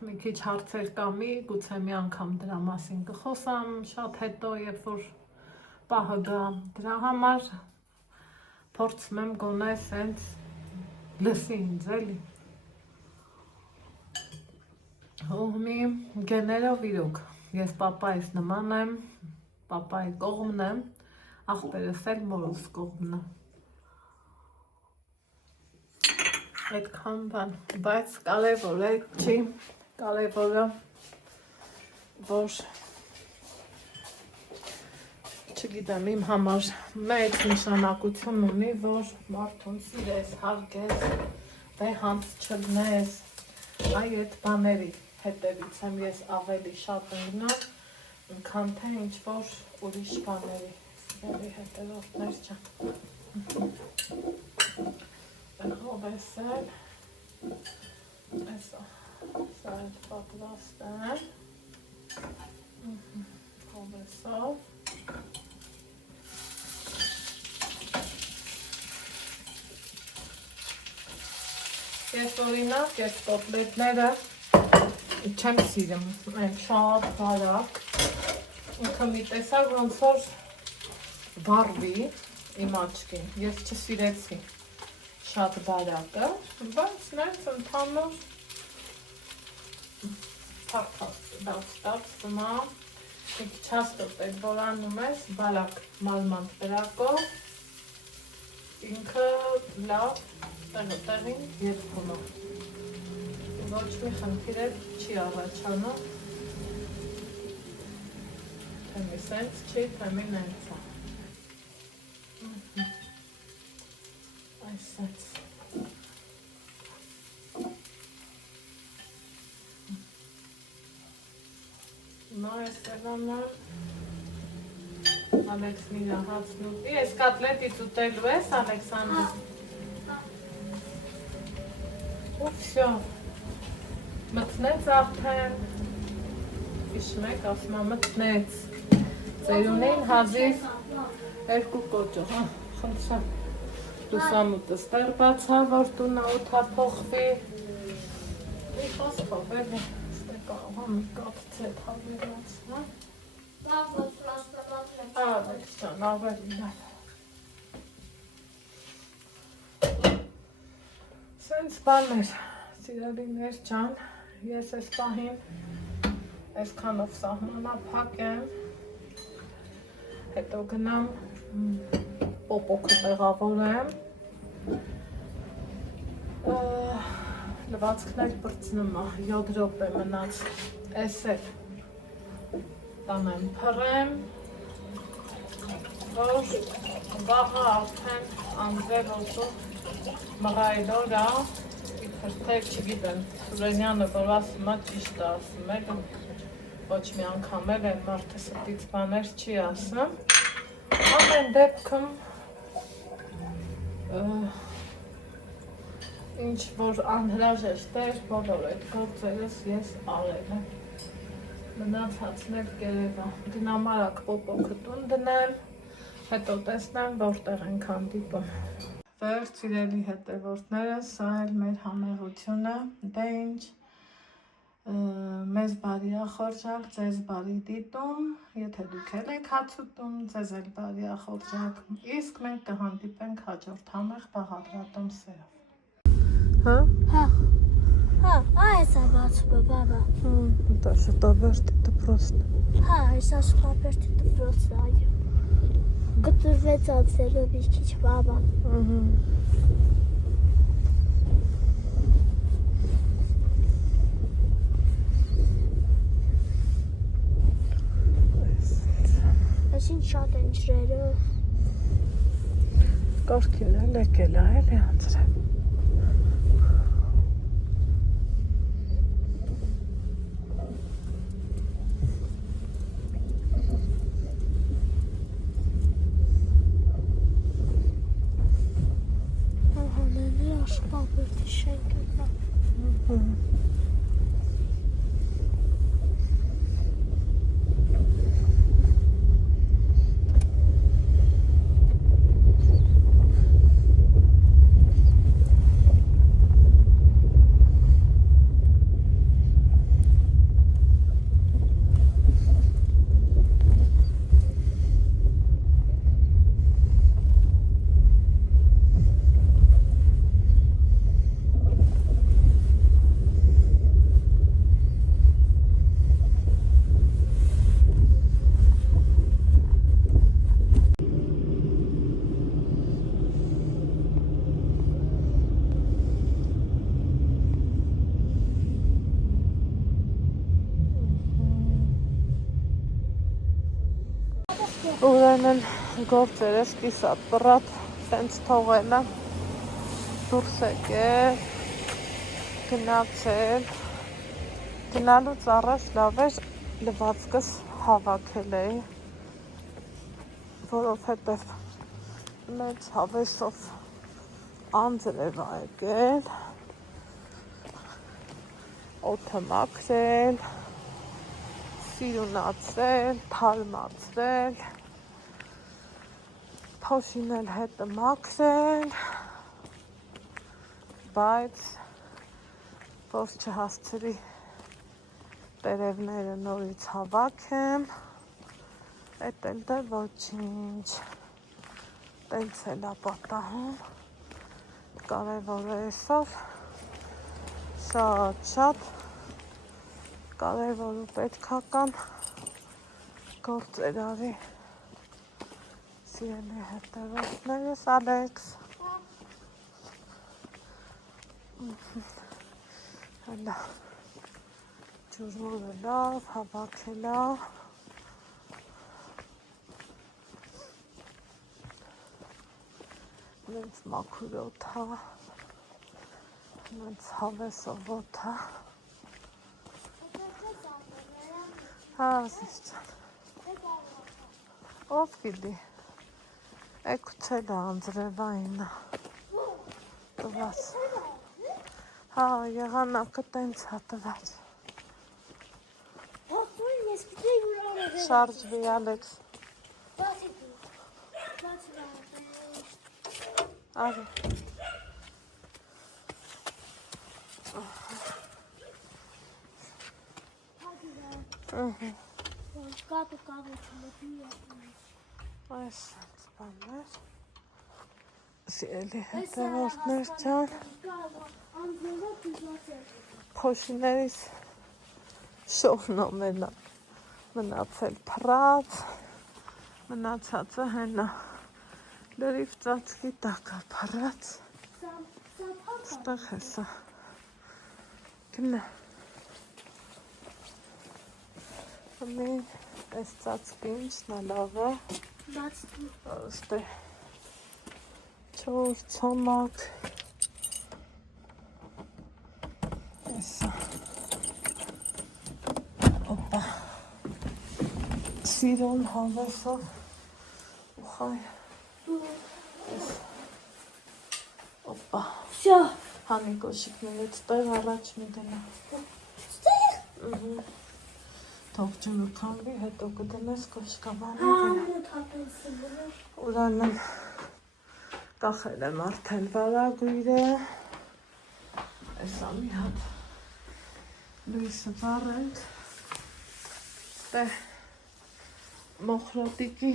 մի քիչ հարցեր կամի, գուցե մի անգամ դրա մասին կխոսամ շատ հետո, երբ որ պահը գա, դրա համար փորձում եմ գոնե սենց լսի ինձ էլի։ Հողմի գեներով իրոք, ես պապայիս նման եմ, պապայի կողմն եմ, ախպերս էլ մորս կողմն է։ Այդքան բան, բայց կարևոր է, չի, կարևորը, որ չգիտեմ, իմ համար մեծ նշանակություն ունի, որ մարդուն սիրես, հարգես, վեհանց չլնես, այդ բաների հետևից եմ ես ավելի շատ ընգնում, քան թե ինչ-որ ուրիշ բաների, սիրելի հետևորդներ չեմ։ Հով ես էլ, սա էլ պատրաստ է, հով եսով, ես օրինակ ես կոտլետները չեմ սիրում, են շատ բարակ, ինքը մի տեսակ ոնց որ վառվի իմ աչքին, ես չսիրեցի շատ բարակը, բայց նենց ընդհանուր դավստավ սմա, մի քիչ հաստատ էլ որ անում ես բարակ մալմանդ տրակով, ինքը լավ տեղին երկում է, ոչ մի խնդիր էլ չի առաջանում, թե մի սենց չի, թե մի նենց է, այս սենց, նո ես էլանա, Ալեքսն իրա հացն ուտի, ես կատլետից ուտելու ես, Ալեքսանդր, ու վսյո, մտնեց արդեն, իշմ եք ասմա մտնեց, ծերունին հազիվ երկու կոճո, խնդրեմ, լուսամուտը ստեր բացա, որ տունը ութափոխվի, մի խոսքով էլի, ստե կարող մի կապցետ հավերացնա, Ալեքսան, ավելի լավ, սենց բաներ, սիրելիներ ջան, ես այս պահին այսքանով սահմանափակ եմ, հետո գնամ պոպոքը տեղավորեմ, լվացքներ բրծնում է, 7 րոպե մնաց, այս էլ տանեմ փռեմ, որ վաղը արդեն անձել ոսու մղայլորա, իբրտեք չգիտեմ, Սուրենյանը որ ասում է ճիշտ է ասում էլ, ոչ մի անգամ էլ են մարդը ստից բաներ չի ասում, ամեն դեպքում ինչ որ անհրաժեշտ էր, բոլոր այդ գործերս ես արել եմ, մնացածն էլ կերևա, գնամ արագ պոպոքը տուն դնեմ, հետո տեսնեմ որտեղ ենք հանդիպում։ Վերջ սիրելի հետևորդները, սա էլ մեր համեղությունը, դե ինչ, մեզ բարի ախորժակ, ձեզ բարի դիտում, եթե դուք էլ եք հաց ուտում, ձեզ էլ բարի ախորժակ, իսկ մենք կհանդիպենք հաջորդ համեղ բաղադրատոմսերով։ Այս է բացումը, բաբա։ Это շտաբերտ это просто։ Այսա շտաբերտ это просто, այո։ Գտվեց անցերով իչիչ, բաբա։ Այսին շատ են ջրերը։ Կարգին էլ եկել է, էլի անցրել։ Ուրեմն գործերս կիսատ պռատ տենց թողել եմ դուրս եկել գնացել գնալուց առաջ լավ էր լվացքս հավաքել էի որովհետև մեծ հավեսով անձրև ա եկել օդը մաքրել սիրունացրել թարմացրել փոշին էլ հետը մաքրել բայց որ չհասցրի տերևները նորից հավաքեմ էդ էլ դե ոչինչ տենց էլ ա պատահում կարևոր է այսօր շատ կարևոր ու պետքական գործեր արի սիրելի հետևորդներս Ալեքս հələ ջուրմուրը լավ հավաքել ա նենց մաքուր օդ ա նենց հավեսով օդ ա հա զիջան ով գիտի էկուցել ա անձրևայինը տված հա եղանակը տենց ա տված շարժվի Ալեքս արի այս բաններ սիրելի հետևորդներ ջան փոշիներիս շողն ամենա մնացել փռած մնացածը հենա լրիվ ծածկի տակա փռած ստեղ հեսա գնա ամեն այս ծածկի ինչն է լավ է ստե չոր ցամաք Esa. Opa. Սիրուն հավեսով ուխայ Opa. Всё. Հանի կոշիկներից տեղ առաջ մի դնա Թող ջուրը քամվի, հետո կդնես կոշկավանի Ուրեմն կախել եմ արդեն վարագույրը Եսա մի հատ լույսը վառենք Տե մոխրոտիկի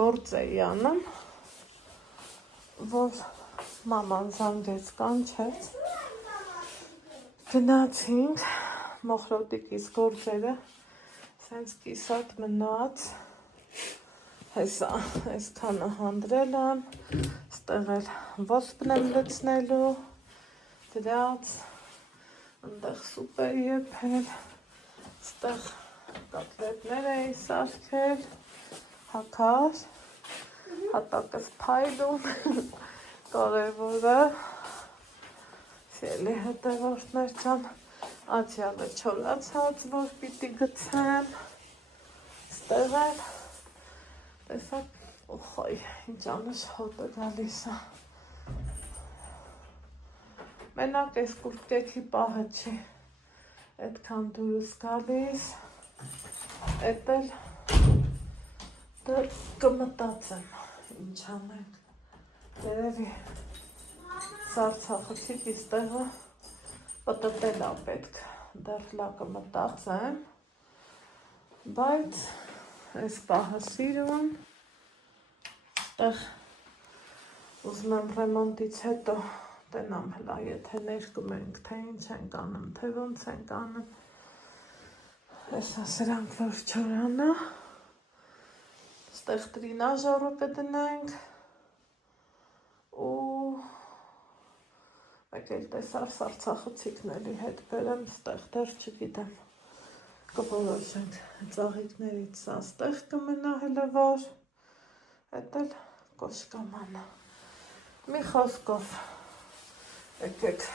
գործ էի անում որ մաման զանգեց կանչեց գնացինք մոխրոտիկիս գործերը սենց կիսատ մնաց հեսա այսքանը հանդրել եմ ստեղ էլ ոսպն եմ լցնելու դրած ընդեղ սուպ էի եփել ստեղ կոտլետներ էի սարքել հագար հատակս փայլում կարևորը սիրելի հետևորդներ ջան ացյալը չորացած որ պիտի գցեմ ստեղ էլ տեսակ ուխայ ինչ անış հոտ է գալիս է մենակ այս կուրտկեքի պահը չի այդքան դուրս գալիս էդ էլ դեռ կմտածեմ ինչ անենք երևի սարցախցիկ իստեղը պտտել ա պետք դեռ լա կմտածեմ բայց այս պահը սիրուն տեղ ուզում եմ ռեմոնտից հետո տենամ հլա եթե ներկում ենք թե ինչ ենք անում թե ոնց ենք անում հեսա սրանք որ չորանա ստեղ տրինաժորը կդնենք ու մեկ էլ տեսար սարցախցիկների հետ բերեմ ստեղ դեռ չգիտեմ կորոշենք ծաղիկներից սա ստեղ կմնա հելավար, հետ էլ կոշկամանա։ Մի խոսքով եկեք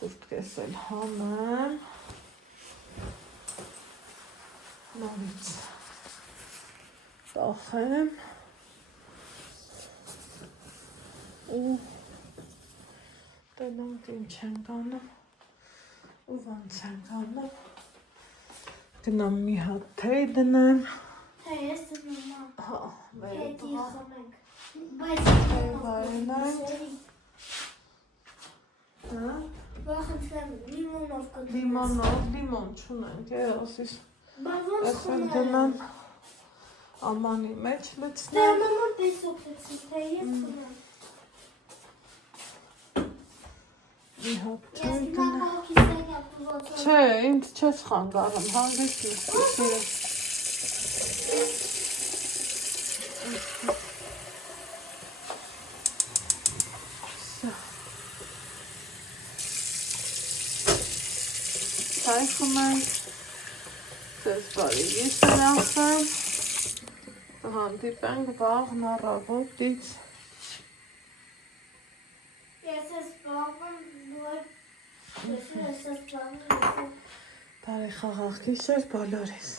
դուրս էլ հանեմ, նորից տախեմ ու տենանք ինչ ենք անում ու ոնց ենք անում, գնամ մի հատ թեյ դնեմ, Ես դնում հա, մեր տղա խմենք, բայց վայելենք, հա, խնդրեմ լիմոնով կդնեմ, լիմոն չունենք, ասիս, բայց ոնց ես էլ դնեմ, ամանի մեջ լցնեմ, Դե մամա պես օգնեցի, թե ես խմեմ, մի հատ ես թեյ հիմա դնեմ, կողքի սենյակ ոնց չէ, ինձ չես խանգարում, հանգիստ լսի, սիրը, Թայ խմենք, ձեզ բարի գիշեր ասեմ, հանդիպենք վաղն առավոտից, Ես ես բաղում, ես ես բաղում, բարի խաղաղ գիշեր բոլորիս։